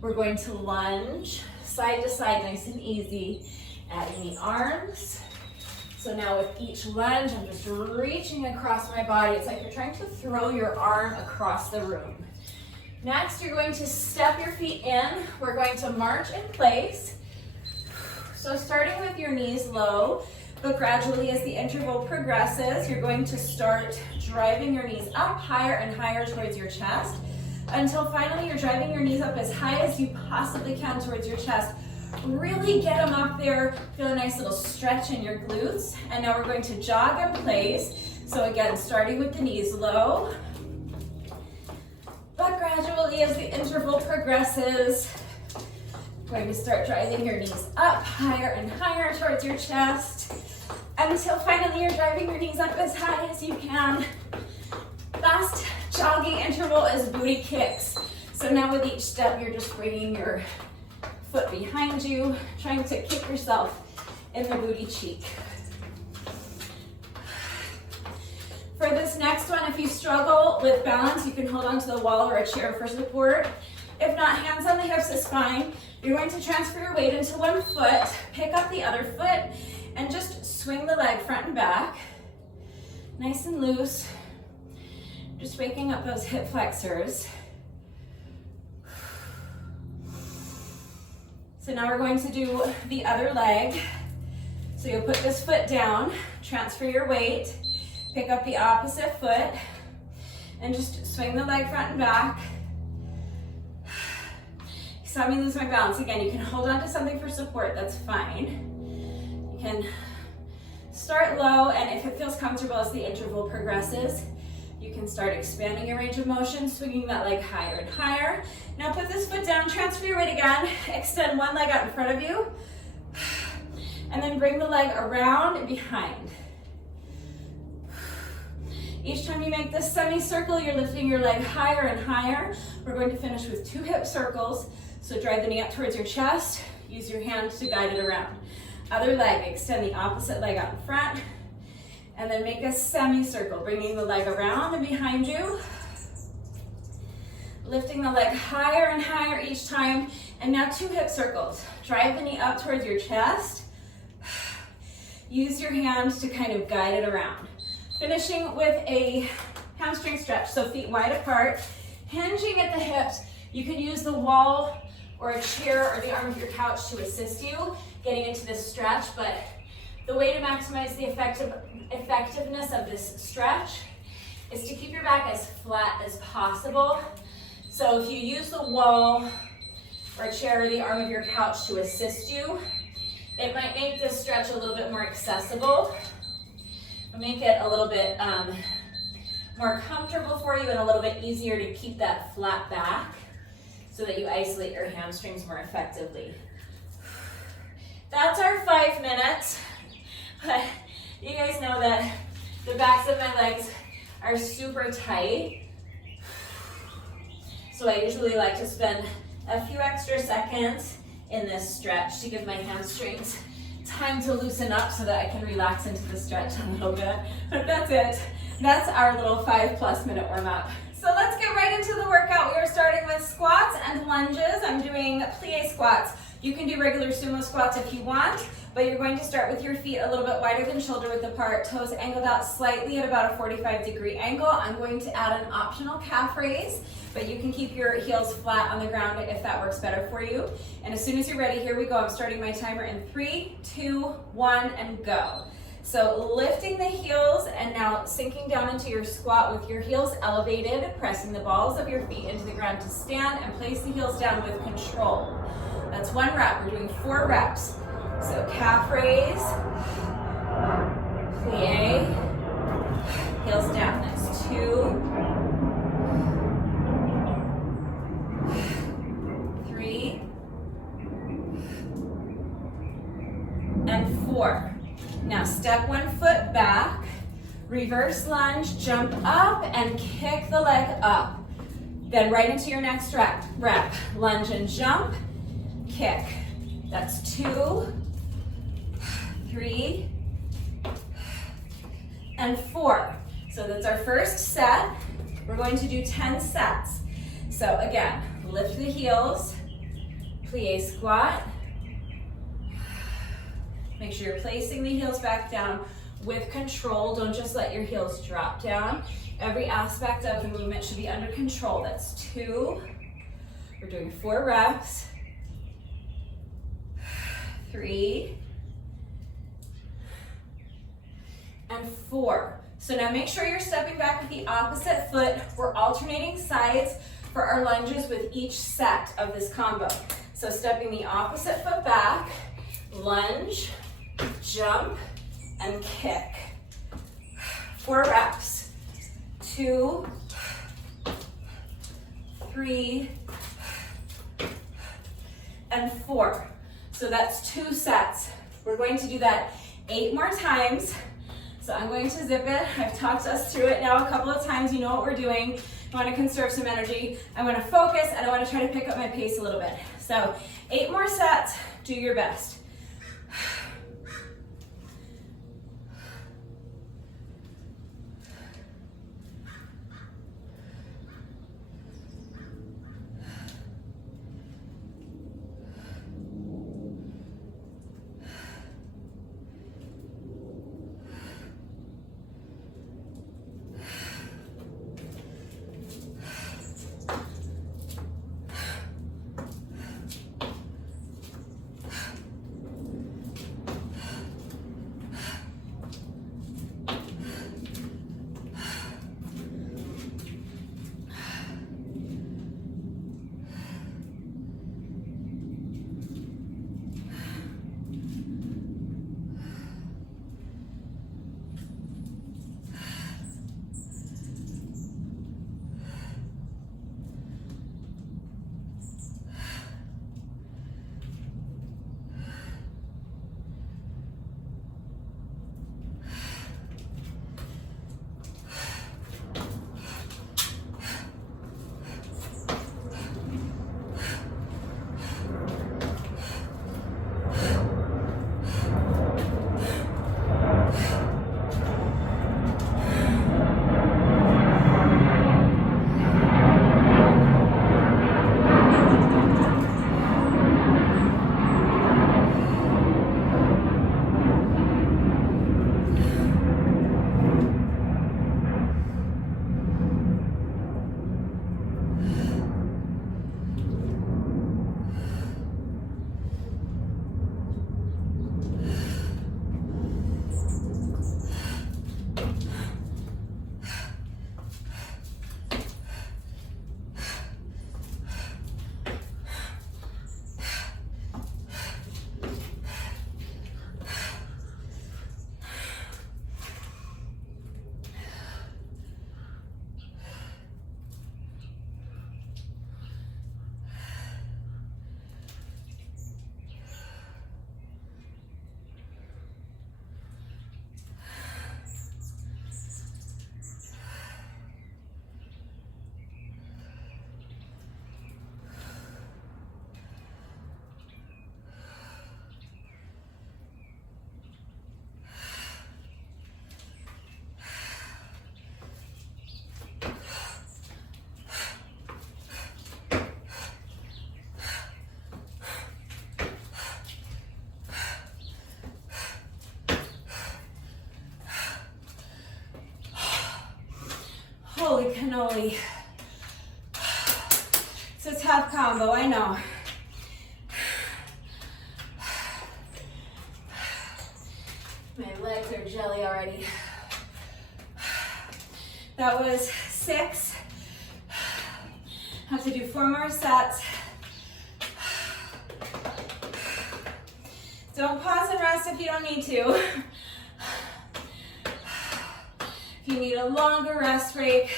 We're going to lunge side to side, nice and easy. Adding the arms. So now with each lunge, I'm just reaching across my body. It's like you're trying to throw your arm across the room. Next, you're going to step your feet in. We're going to march in place. So starting with your knees low, but gradually as the interval progresses, you're going to start driving your knees up higher and higher towards your chest until finally you're driving your knees up as high as you possibly can towards your chest. Really get them up there. Feel a nice little stretch in your glutes. And now we're going to jog in place. So again, starting with the knees low, but gradually as the interval progresses, Going to start driving your knees up higher and higher towards your chest until finally you're driving your knees up as high as you can. Last jogging interval is booty kicks. So now with each step, you're just bringing your foot behind you, trying to kick yourself in the booty cheek. For this next one, if you struggle with balance, you can hold onto the wall or a chair for support. If not, hands on the hips is fine. You're going to transfer your weight into one foot, pick up the other foot, and just swing the leg front and back. Nice and loose. Just waking up those hip flexors. So now we're going to do the other leg. So you'll put this foot down, transfer your weight, pick up the opposite foot, and just swing the leg front and back. You saw me lose my balance. Again, you can hold on to something for support, that's fine. You can start low, and if it feels comfortable as the interval progresses, you can start expanding your range of motion, swinging that leg higher and higher. Now put this foot down, transfer your weight again, extend one leg out in front of you, and then bring the leg around and behind. Each time you make this semicircle, you're lifting your leg higher and higher. We're going to finish with 2 hip circles. So drive the knee up towards your chest, use your hand to guide it around. Other leg, extend the opposite leg out in front, and then make a semicircle, bringing the leg around and behind you. Lifting the leg higher and higher each time, and now 2 hip circles. Drive the knee up towards your chest. Use your hand to kind of guide it around. Finishing with a hamstring stretch, so feet wide apart, hinging at the hips. You can use the wall or a chair or the arm of your couch to assist you getting into this stretch, but the way to maximize the effectiveness of this stretch is to keep your back as flat as possible. So if you use the wall or a chair or the arm of your couch to assist you, it might make this stretch a little bit more accessible. It'll make it a little bit more comfortable for you and a little bit easier to keep that flat back so that you isolate your hamstrings more effectively. That's our 5 minutes. But you guys know that the backs of my legs are super tight. So I usually like to spend a few extra seconds in this stretch to give my hamstrings time to loosen up so that I can relax into the stretch a little bit. But that's it. That's our little 5+ minute warm up. So let's get right into the workout. We are starting with squats and lunges. I'm doing plie squats. You can do regular sumo squats if you want, but you're going to start with your feet a little bit wider than shoulder width apart, toes angled out slightly at about a 45-degree angle. I'm going to add an optional calf raise, but you can keep your heels flat on the ground if that works better for you. And as soon as you're ready, here we go. I'm starting my timer in 3, 2, 1, and go. So lifting the heels and now sinking down into your squat with your heels elevated, pressing the balls of your feet into the ground to stand and place the heels down with control. That's 1 rep. We're doing 4 reps. So calf raise, plie, heels down. That's 2, 3, and 4. Now step 1 foot back, reverse lunge, jump up and kick the leg up. Then right into your next rep. Lunge and jump, kick. That's 2, 3, and 4. So that's our first set. We're going to do 10 sets. So again, lift the heels, plie squat. Make sure you're placing the heels back down with control. Don't just let your heels drop down. Every aspect of the movement should be under control. That's 2. We're doing 4 reps. 3. And 4. So now make sure you're stepping back with the opposite foot. We're alternating sides for our lunges with each set of this combo. So stepping the opposite foot back, lunge, jump, and kick. 4 reps. 2, 3, and 4. So that's 2 sets. We're going to do that 8 more times. So I'm going to zip it. I've talked us through it now a couple of times. You know what we're doing. I want to conserve some energy. I want to focus, and I want to try to pick up my pace a little bit. So 8 more sets. Do your best. Holy cannoli. It's a tough combo, I know. My legs are jelly already. That was 6. Have to do 4 more sets. Don't pause and rest if you don't need to. If you need a longer rest break,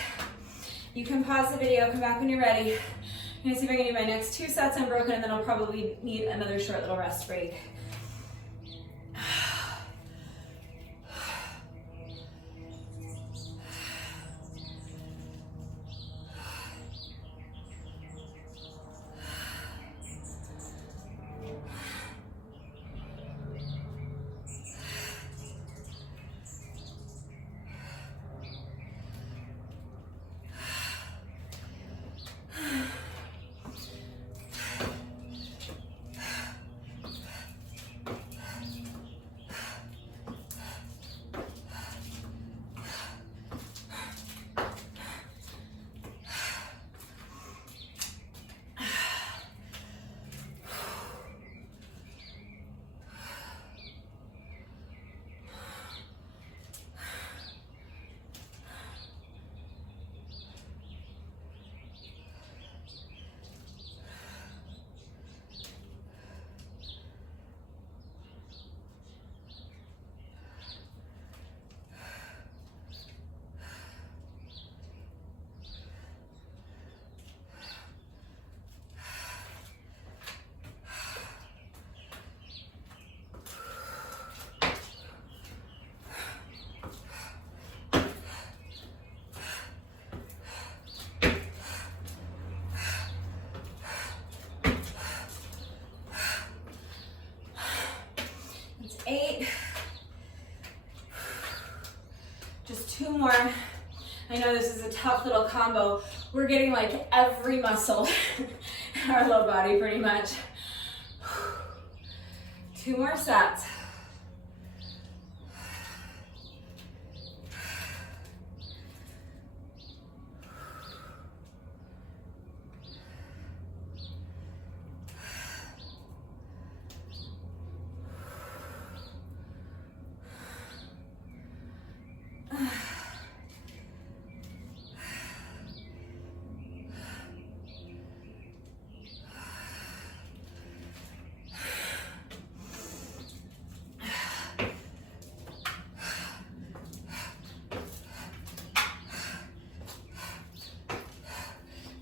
you can pause the video, come back when you're ready. I'm gonna see if I can do my next 2 sets unbroken, and then I'll probably need another short little rest break. tough little combo. We're getting like every muscle in our low body pretty much. 2 more sets.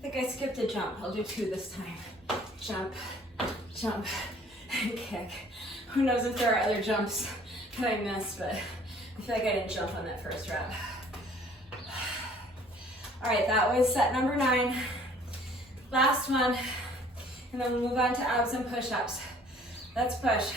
I think I skipped a jump. I'll do 2 this time. Jump, jump, and kick. Who knows if there are other jumps that I missed, but I feel like I didn't jump on that first rep. All right, that was set number 9. Last one, and then we'll move on to abs and push-ups. Let's push.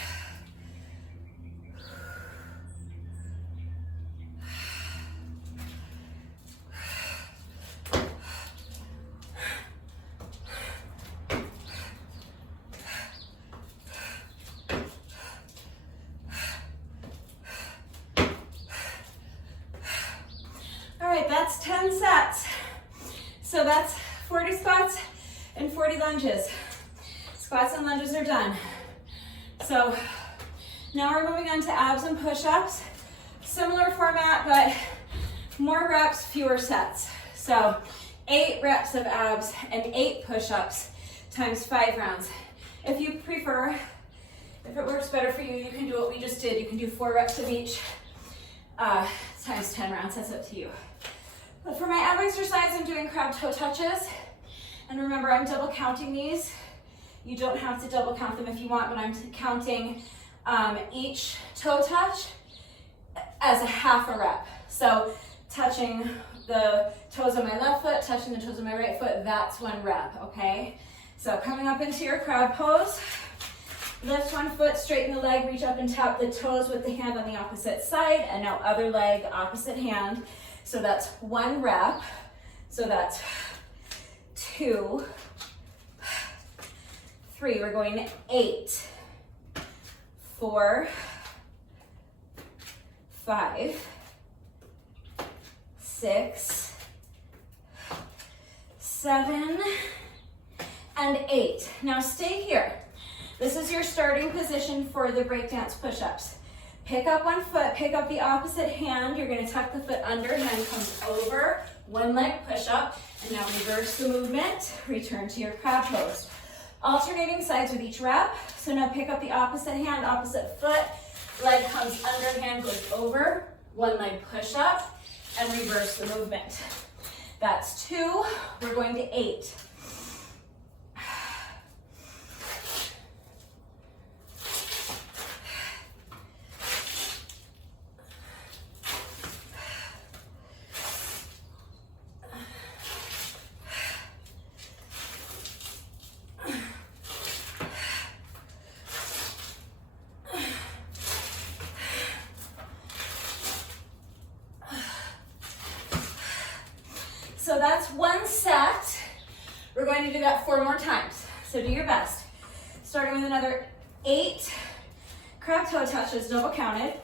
That's 10 sets. So that's 40 squats and 40 lunges. Squats and lunges are done. So now we're moving on to abs and push-ups. Similar format, but more reps, fewer sets. So 8 reps of abs and 8 push-ups times 5 rounds. If you prefer, if it works better for you, you can do what we just did. You can do 4 reps of each times 10 rounds. That's up to you. But for my ab exercise, I'm doing crab toe touches. And remember, I'm double counting these. You don't have to double count them if you want, but I'm counting each toe touch as a half a rep. So touching the toes of my left foot, touching the toes of my right foot, that's 1 rep, okay? So coming up into your crab pose, lift 1 foot, straighten the leg, reach up and tap the toes with the hand on the opposite side, and now other leg, opposite hand. So that's 1 rep. So that's 2, 3. We're going to 8, 4, 5, 6, 7, and 8. Now stay here. This is your starting position for the breakdance push-ups. Pick up 1 foot, pick up the opposite hand. You're gonna tuck the foot under, hand comes over, 1 leg push up, and now reverse the movement, return to your crab pose. Alternating sides with each rep. So now pick up the opposite hand, opposite foot, leg comes under, hand goes over, 1 leg push up, and reverse the movement. That's 2, we're going to 8. So that's 1 set. We're going to do that 4 more times. So do your best. Starting with another 8 crab toe touches, double counted.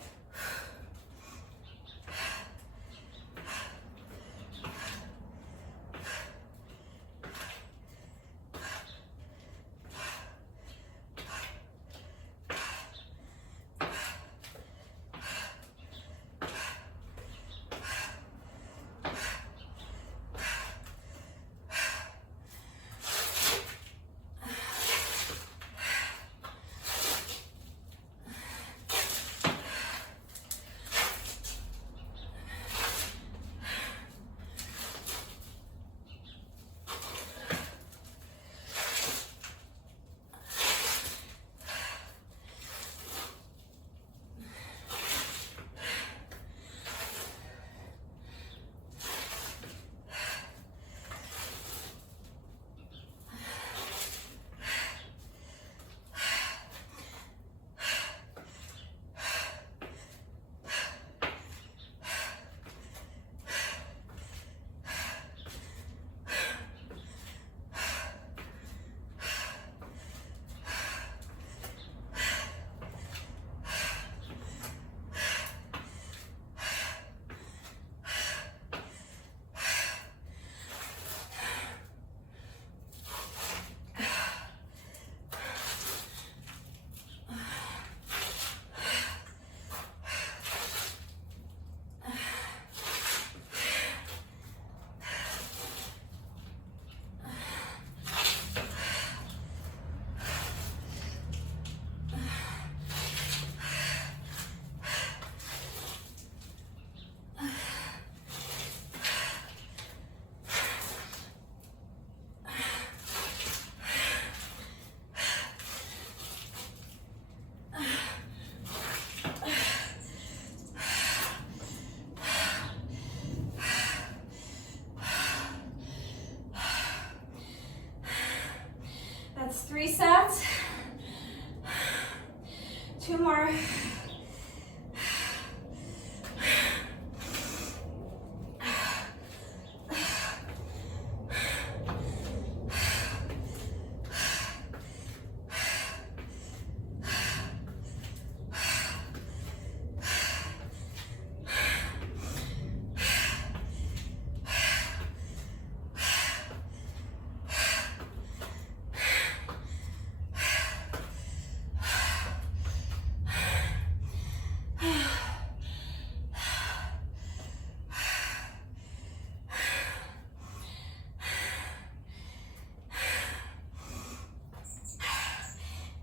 That's 3 sets. 2 more.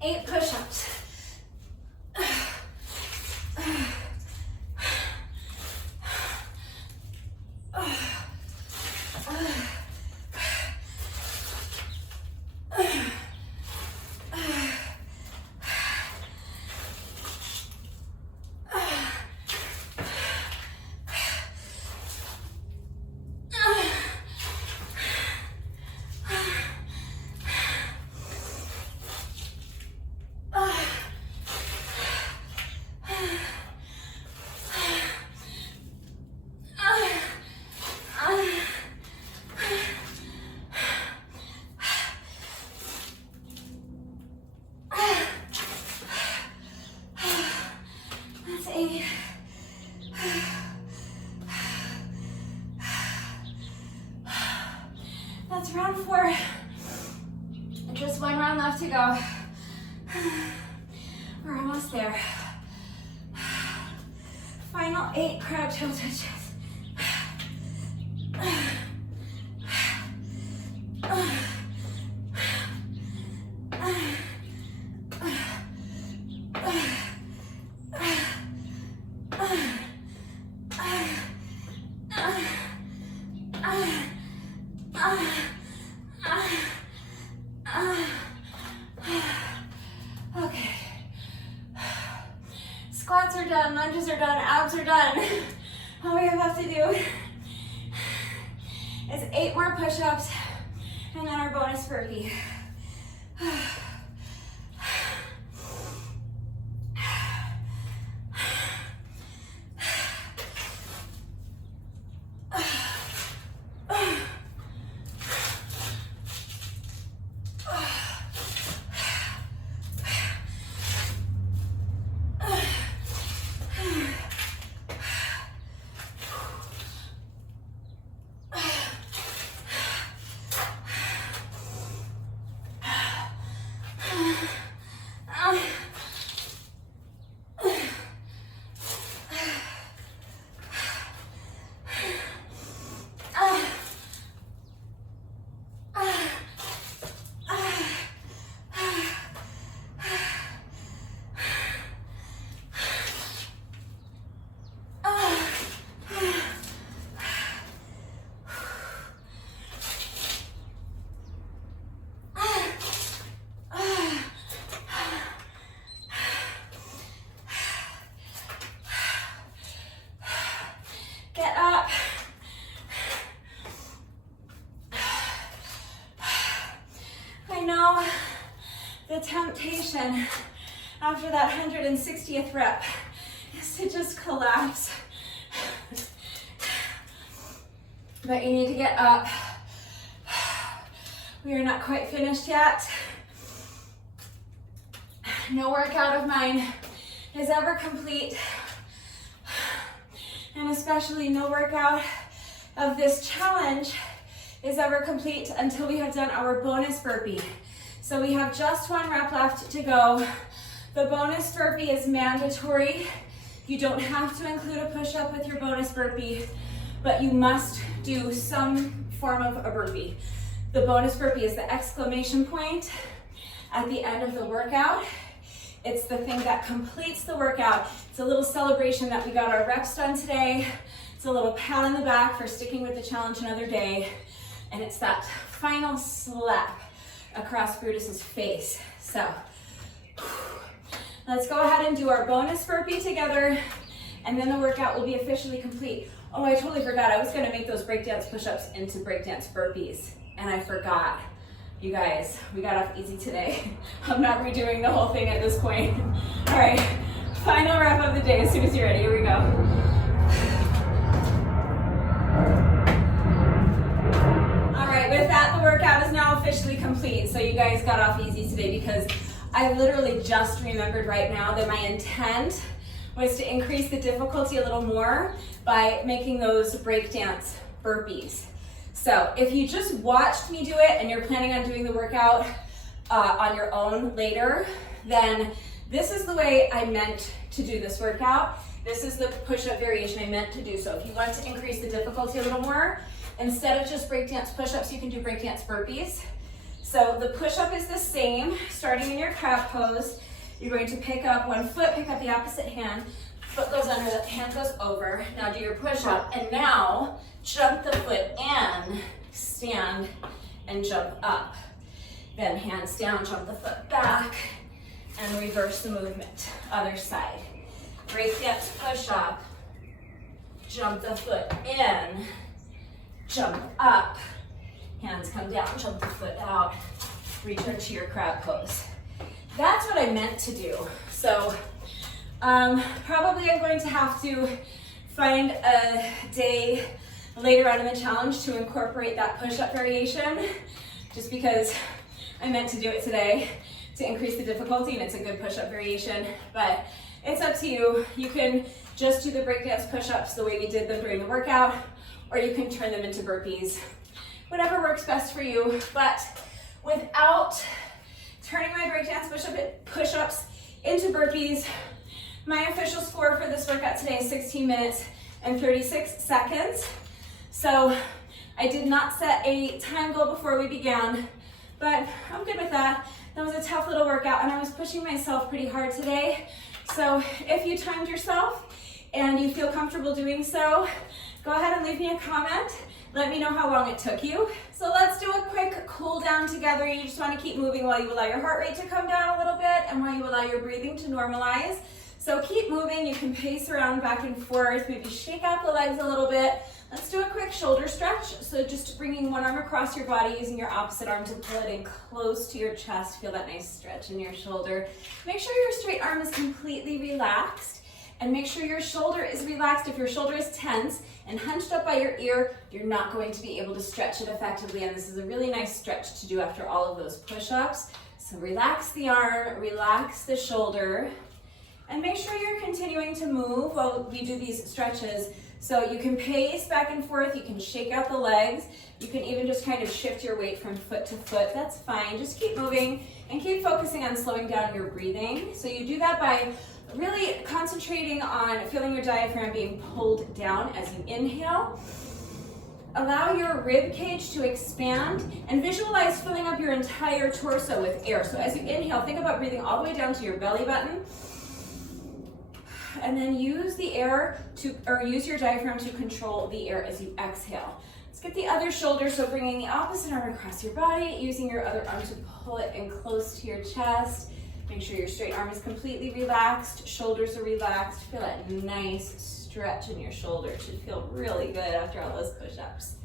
Eight push-ups. That's round 4. Just 1 round left to go. We're almost there. Final 8 crab toe touches. Okay. Squats are done, lunges are done, abs are done. All we have left to do is 8 more push-ups and then our bonus burpee. The temptation after that 160th rep is to just collapse. But you need to get up. We are not quite finished yet. No workout of mine is ever complete, and especially no workout of this challenge is ever complete until we have done our bonus burpee. So we have just 1 rep left to go. The bonus burpee is mandatory. You don't have to include a push-up with your bonus burpee, but you must do some form of a burpee. The bonus burpee is the exclamation point at the end of the workout. It's the thing that completes the workout. It's a little celebration that we got our reps done today. It's a little pat on the back for sticking with the challenge another day. And it's that final slap across Brutus's face. So let's go ahead and do our bonus burpee together, and then the workout will be officially complete. Oh, I totally forgot. I was gonna make those breakdance push-ups into breakdance burpees, and I forgot. You guys, we got off easy today. I'm not redoing the whole thing at this point. All right, final rep of the day as soon as you're ready. Here we go. All right, with that, the workout is now officially complete. So you guys got off easy today because I literally just remembered right now that my intent was to increase the difficulty a little more by making those breakdance burpees. So if you just watched me do it and you're planning on doing the workout on your own later, then this is the way I meant to do this workout. This is the push-up variation I meant to do. So if you want to increase the difficulty a little more, instead of just breakdance push-ups, you can do breakdance burpees. So the push-up is the same, starting in your crab pose. You're going to pick up one foot, pick up the opposite hand, foot goes under, the hand goes over. Now do your push-up, and now jump the foot in, stand, and jump up. Then hands down, jump the foot back, and reverse the movement. Other side. Breakdance push-up, jump the foot in, jump up, hands come down, jump the foot out, return to your crab pose. That's what I meant to do. So probably I'm going to have to find a day later on in the challenge to incorporate that push-up variation, just because I meant to do it today to increase the difficulty, and it's a good push-up variation, but it's up to you. You can just do the breakdance push-ups the way we did them during the workout, or you can turn them into burpees. Whatever works best for you, but without turning my breakdance push-ups into burpees, my official score for this workout today is 16 minutes and 36 seconds. So I did not set a time goal before we began, but I'm good with that. That was a tough little workout, and I was pushing myself pretty hard today. So if you timed yourself and you feel comfortable doing so, go ahead and leave me a comment. Let me know how long it took you. So let's do a quick cool down together. You just want to keep moving while you allow your heart rate to come down a little bit and while you allow your breathing to normalize. So keep moving. You can pace around back and forth, maybe shake out the legs a little bit. Let's do a quick shoulder stretch. So just bringing one arm across your body, using your opposite arm to pull it in close to your chest. Feel that nice stretch in your shoulder. Make sure your straight arm is completely relaxed, and make sure your shoulder is relaxed. If your shoulder is tense and hunched up by your ear, you're not going to be able to stretch it effectively, and this is a really nice stretch to do after all of those push-ups. So relax the arm, relax the shoulder, and make sure you're continuing to move while we do these stretches. So you can pace back and forth, you can shake out the legs, you can even just kind of shift your weight from foot to foot. That's fine. Just keep moving and keep focusing on slowing down your breathing. So you do that by really concentrating on feeling your diaphragm being pulled down as you inhale. Allow your rib cage to expand and visualize filling up your entire torso with air. So as you inhale, think about breathing all the way down to your belly button. And then use the air use your diaphragm to control the air as you exhale. Let's get the other shoulder. So bringing the opposite arm across your body, using your other arm to pull it in close to your chest. Make sure your straight arm is completely relaxed, shoulders are relaxed. Feel that nice stretch in your shoulder. It should feel really good after all those push-ups.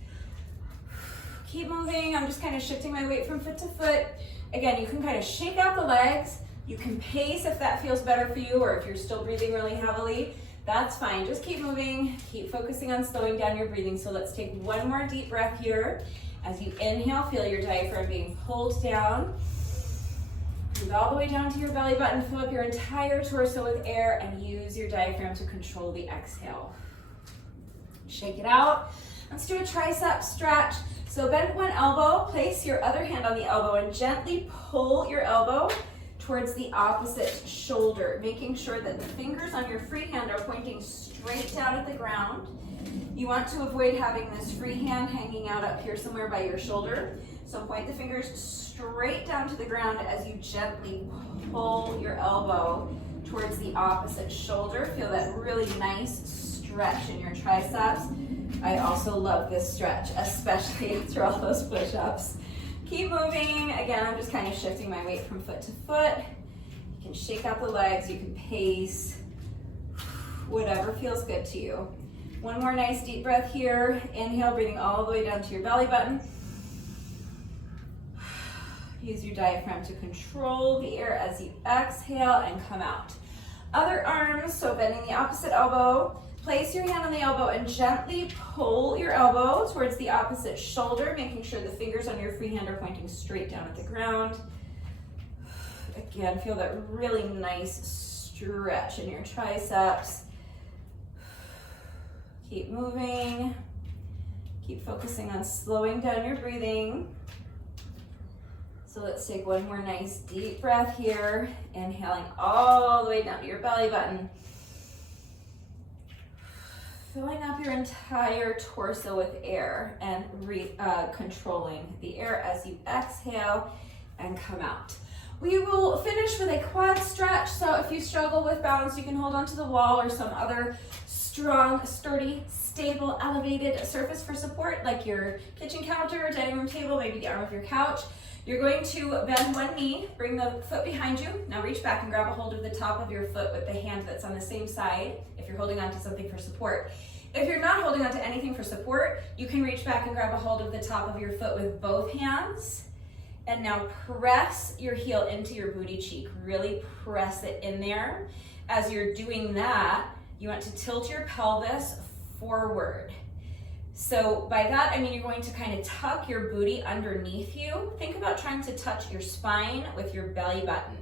Keep moving. I'm just kind of shifting my weight from foot to foot. Again, you can kind of shake out the legs. You can pace if that feels better for you, or if you're still breathing really heavily, that's fine. Just keep moving, keep focusing on slowing down your breathing. So let's take one more deep breath here. As you inhale, feel your diaphragm being pulled down. Breathe all the way down to your belly button, fill up your entire torso with air, and use your diaphragm to control the exhale. Shake it out. Let's do a tricep stretch. So bend one elbow, place your other hand on the elbow, and gently pull your elbow towards the opposite shoulder, making sure that the fingers on your free hand are pointing straight down at the ground. You want to avoid having this free hand hanging out up here somewhere by your shoulder. So point the fingers straight down to the ground as you gently pull your elbow towards the opposite shoulder. Feel that really nice stretch in your triceps. I also love this stretch, especially after all those push-ups. Keep moving. Again, I'm just kind of shifting my weight from foot to foot. You can shake out the legs, you can pace, whatever feels good to you. One more nice deep breath here. Inhale, breathing all the way down to your belly button. Use your diaphragm to control the air as you exhale and come out. Other arms, so bending the opposite elbow. Place your hand on the elbow and gently pull your elbow towards the opposite shoulder, making sure the fingers on your free hand are pointing straight down at the ground. Again, feel that really nice stretch in your triceps. Keep moving. Keep focusing on slowing down your breathing. So let's take one more nice deep breath here, inhaling all the way down to your belly button. Filling up your entire torso with air and controlling the air as you exhale and come out. We will finish with a quad stretch. So if you struggle with balance, you can hold onto the wall or some other strong, sturdy, stable, elevated surface for support, like your kitchen counter, dining room table, maybe the arm of your couch. You're going to bend one knee, bring the foot behind you. Now reach back and grab a hold of the top of your foot with the hand that's on the same side if you're holding onto something for support. If you're not holding onto anything for support, you can reach back and grab a hold of the top of your foot with both hands. And now press your heel into your booty cheek. Really press it in there. As you're doing that, you want to tilt your pelvis forward. So by that, I mean you're going to kind of tuck your booty underneath you. Think about trying to touch your spine with your belly button.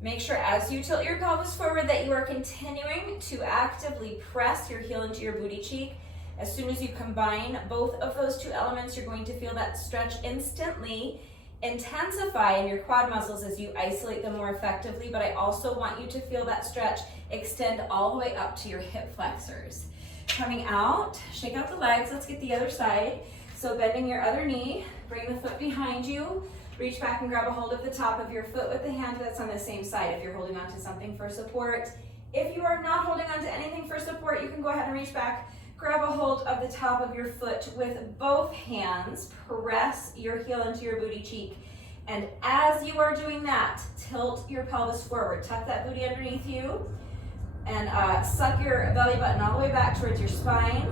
Make sure as you tilt your pelvis forward that you are continuing to actively press your heel into your booty cheek. As soon as you combine both of those two elements, you're going to feel that stretch instantly intensify in your quad muscles as you isolate them more effectively, but I also want you to feel that stretch extend all the way up to your hip flexors. Coming out, shake out the legs. Let's get the other side. So bending your other knee, bring the foot behind you, reach back and grab a hold of the top of your foot with the hand that's on the same side if you're holding on to something for support. If you are not holding on to anything for support, you can go ahead and reach back, grab a hold of the top of your foot with both hands, press your heel into your booty cheek, and as you are doing that, tilt your pelvis forward, tuck that booty underneath you, and suck your belly button all the way back towards your spine.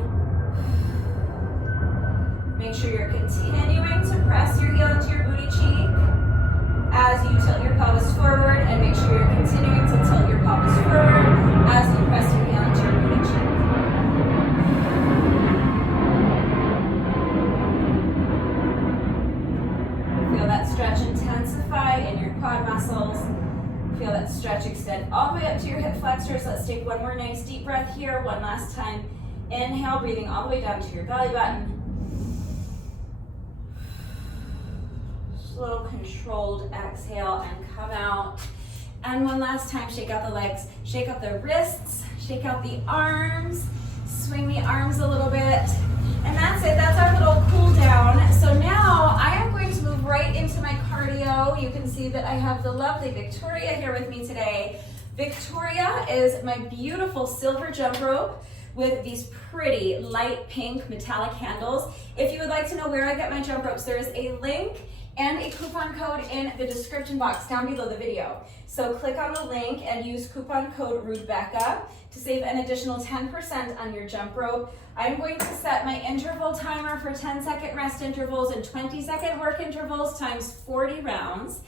Make sure you're continuing to press your heel into your booty cheek as you tilt your pelvis forward, and make sure you're continuing to tilt your pelvis forward as you press your heel into your booty cheek. Feel that stretch intensify in your quad muscles. Feel that stretch extend all the way up to your hip flexors. Let's take one more nice deep breath here. One last time. Inhale, breathing all the way down to your belly button. Slow, controlled exhale and come out. And one last time, shake out the legs, shake out the wrists, shake out the arms, swing the arms a little bit. And that's it, that's our little cool down. So now I am going to move right into my cardio. You can see that I have the lovely Victoria here with me today. Victoria is my beautiful silver jump rope with these pretty light pink metallic handles. If you would like to know where I get my jump ropes, there is a link and a coupon code in the description box down below the video. So click on the link and use coupon code Rebecca to save an additional 10% on your jump rope. I'm going to set my interval timer for 10-second rest intervals and 20-second work intervals times 40 rounds.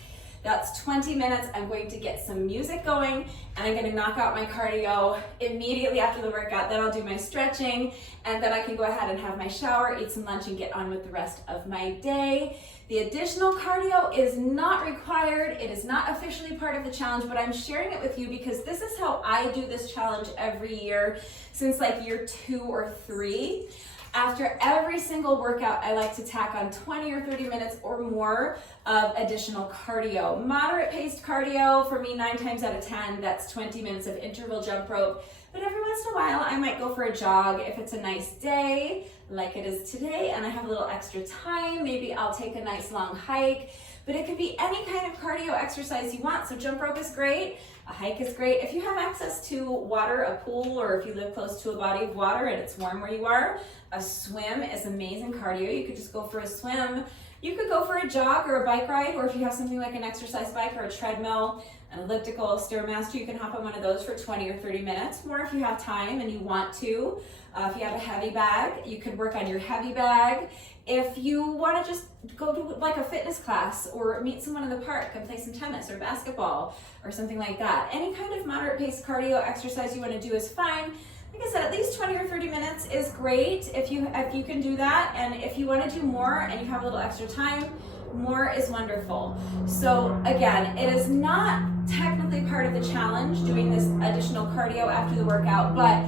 That's 20 minutes. I'm going to get some music going and I'm gonna knock out my cardio immediately after the workout. Then I'll do my stretching and then I can go ahead and have my shower, eat some lunch, and get on with the rest of my day. The additional cardio is not required. It is not officially part of the challenge, but I'm sharing it with you because this is how I do this challenge every year since like year 2 or 3. After every single workout, I like to tack on 20 or 30 minutes or more of additional cardio. Moderate paced cardio, for me 9 times out of 10, that's 20 minutes of interval jump rope. But every once in a while, I might go for a jog if it's a nice day, like it is today, and I have a little extra time. Maybe I'll take a nice long hike. But it could be any kind of cardio exercise you want. So jump rope is great, a hike is great. If you have access to water, a pool, or if you live close to a body of water and it's warm where you are, a swim is amazing cardio. You could just go for a swim You could go for a jog or a bike ride, or if you have something like an exercise bike or a treadmill, an elliptical, Stairmaster, you can hop on one of those for 20 or 30 minutes, more if you have time and you want to. If you have a heavy bag, you could work on your heavy bag. If you want to just go to like a fitness class or meet someone in the park and play some tennis or basketball or something like that, any kind of moderate paced cardio exercise you want to do is fine. Like I said, at least 20 or 30 minutes is great if you can do that. And if you want to do more and you have a little extra time, more is wonderful. So again, it is not technically part of the challenge doing this additional cardio after the workout, but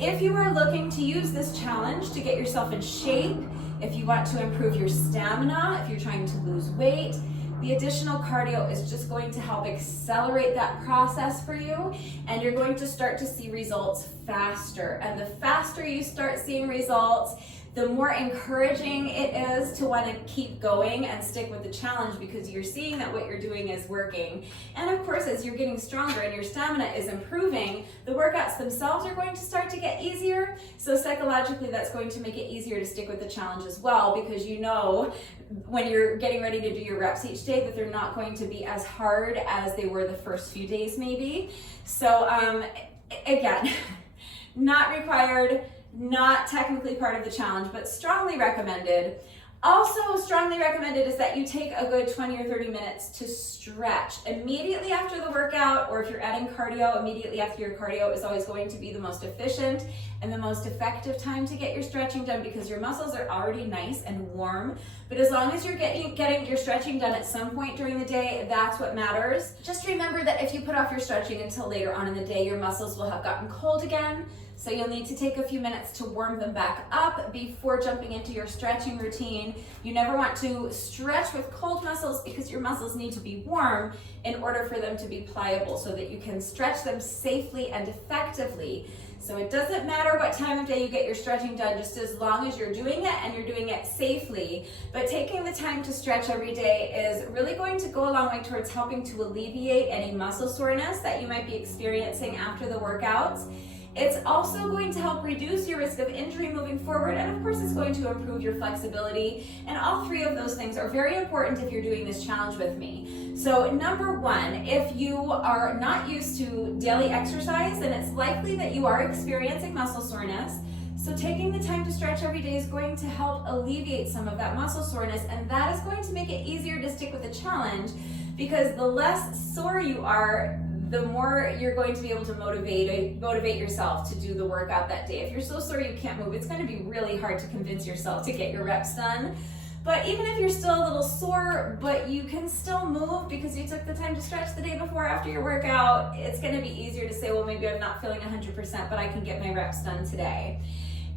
if you are looking to use this challenge to get yourself in shape, if you want to improve your stamina, if you're trying to lose weight, the additional cardio is just going to help accelerate that process for you, and you're going to start to see results faster. And the faster you start seeing results, the more encouraging it is to want to keep going and stick with the challenge, because you're seeing that what you're doing is working. And of course, as you're getting stronger and your stamina is improving, the workouts themselves are going to start to get easier. So psychologically, that's going to make it easier to stick with the challenge as well, because you know when you're getting ready to do your reps each day that they're not going to be as hard as they were the first few days maybe. So again, not required, not technically part of the challenge, but strongly recommended. Also strongly recommended is that you take a good 20 or 30 minutes to stretch immediately after the workout, or if you're adding cardio, immediately after your cardio is always going to be the most efficient and the most effective time to get your stretching done, because your muscles are already nice and warm. But as long as you're getting your stretching done at some point during the day, that's what matters. Just remember that if you put off your stretching until later on in the day, your muscles will have gotten cold again. So you'll need to take a few minutes to warm them back up before jumping into your stretching routine. You never want to stretch with cold muscles, because your muscles need to be warm in order for them to be pliable, so that you can stretch them safely and effectively. So it doesn't matter what time of day you get your stretching done, just as long as you're doing it and you're doing it safely. But taking the time to stretch every day is really going to go a long way towards helping to alleviate any muscle soreness that you might be experiencing after the workouts. It's also going to help reduce your risk of injury moving forward, and of course it's going to improve your flexibility. And all three of those things are very important if you're doing this challenge with me. So number one, if you are not used to daily exercise, then it's likely that you are experiencing muscle soreness. So taking the time to stretch every day is going to help alleviate some of that muscle soreness, and that is going to make it easier to stick with the challenge, because the less sore you are, the more you're going to be able to motivate yourself to do the workout that day. If you're so sore you can't move, it's going to be really hard to convince yourself to get your reps done. But even if you're still a little sore, but you can still move because you took the time to stretch the day before after your workout, it's going to be easier to say, well, maybe I'm not feeling 100%, but I can get my reps done today.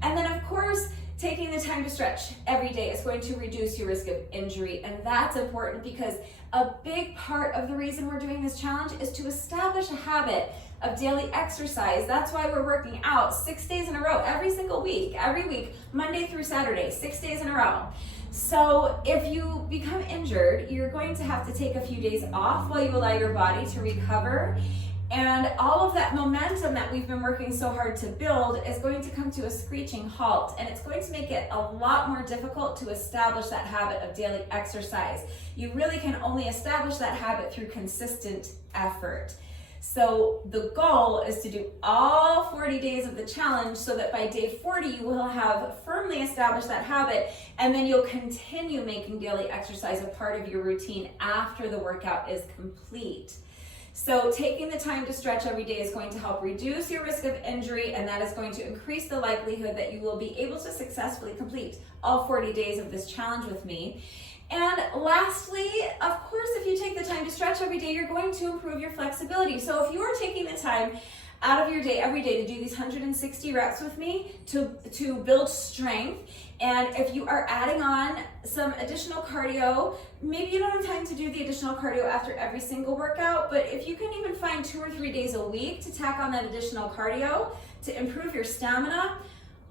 And then of course, taking the time to stretch every day is going to reduce your risk of injury, and that's important, because a big part of the reason we're doing this challenge is to establish a habit of daily exercise. That's why we're working out 6 days in a row, every single week, every week, Monday through Saturday, 6 days in a row. So if you become injured, you're going to have to take a few days off while you allow your body to recover. And all of that momentum that we've been working so hard to build is going to come to a screeching halt, and it's going to make it a lot more difficult to establish that habit of daily exercise. You really can only establish that habit through consistent effort. So the goal is to do all 40 days of the challenge, so that by day 40 you will have firmly established that habit, and then you'll continue making daily exercise a part of your routine after the workout is complete. So taking the time to stretch every day is going to help reduce your risk of injury, and that is going to increase the likelihood that you will be able to successfully complete all 40 days of this challenge with me. And lastly, of course, if you take the time to stretch every day, you're going to improve your flexibility. So if you are taking the time out of your day every day to do these 160 reps with me to build strength, and if you are adding on some additional cardio, maybe you don't have time to do the additional cardio after every single workout, but if you can even find 2 or 3 days a week to tack on that additional cardio to improve your stamina,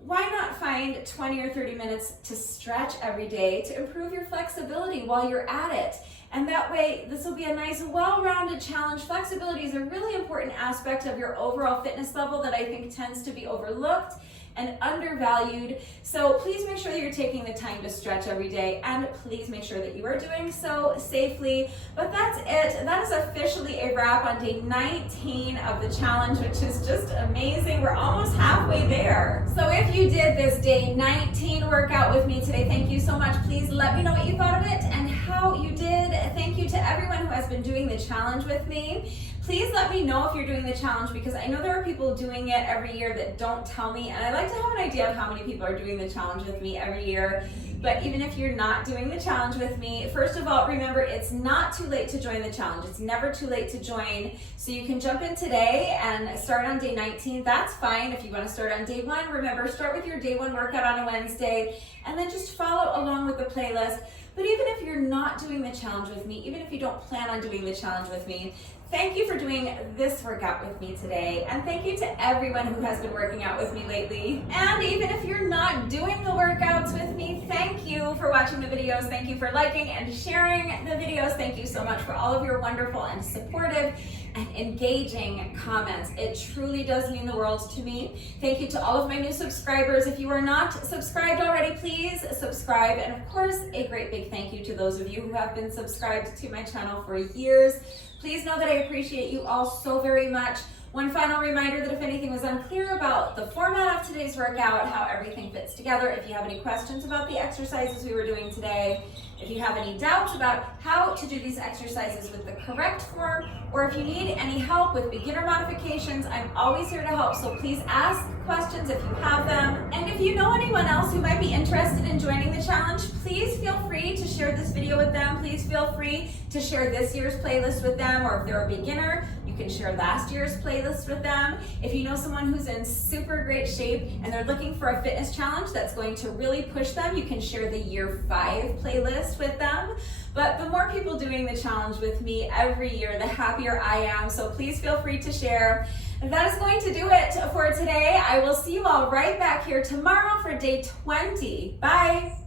why not find 20 or 30 minutes to stretch every day to improve your flexibility while you're at it? And that way, this will be a nice, well-rounded challenge. Flexibility is a really important aspect of your overall fitness level that I think tends to be overlooked. and undervalued. So please make sure that you're taking the time to stretch every day, and please make sure that you are doing so safely. But that's it. That is officially a wrap on day 19 of the challenge, which is just amazing. We're almost halfway there. So if you did this day 19 workout with me today, thank you so much. Please let me know what you thought of it and how you did. Thank you to everyone who has been doing the challenge with me. Please let me know if you're doing the challenge, because I know there are people doing it every year that don't tell me, and I like to have an idea of how many people are doing the challenge with me every year. But even if you're not doing the challenge with me, first of all, remember, it's not too late to join the challenge. It's never too late to join. So you can jump in today and start on day 19. That's fine. If you want to start on day 1, remember, start with your day 1 workout on a Wednesday, and then just follow along with the playlist. But even if you're not doing the challenge with me, even if you don't plan on doing the challenge with me, thank you for doing this workout with me today. And thank you to everyone who has been working out with me lately. And even if you're not doing the workouts with me, thank you for watching the videos. Thank you for liking and sharing the videos. Thank you so much for all of your wonderful and supportive and engaging comments. It truly does mean the world to me. Thank you to all of my new subscribers. If you are not subscribed already, please subscribe. And of course, a great big thank you to those of you who have been subscribed to my channel for years. Please know that I appreciate you all so very much. One final reminder that if anything was unclear about the format of today's workout, how everything fits together, if you have any questions about the exercises we were doing today, if you have any doubts about how to do these exercises with the correct form, or if you need any help with beginner modifications, I'm always here to help. So please ask questions if you have them. And if you know anyone else who might be interested in joining the challenge, please feel free to share this video with them. Please feel free to share this year's playlist with them, or if they're a beginner, you can share last year's playlist with them. If you know someone who's in super great shape and they're looking for a fitness challenge that's going to really push them, you can share the year 5 playlist with them. But the more people doing the challenge with me every year, the happier I am. So please feel free to share. And that is going to do it for today. I will see you all right back here tomorrow for day 20. Bye.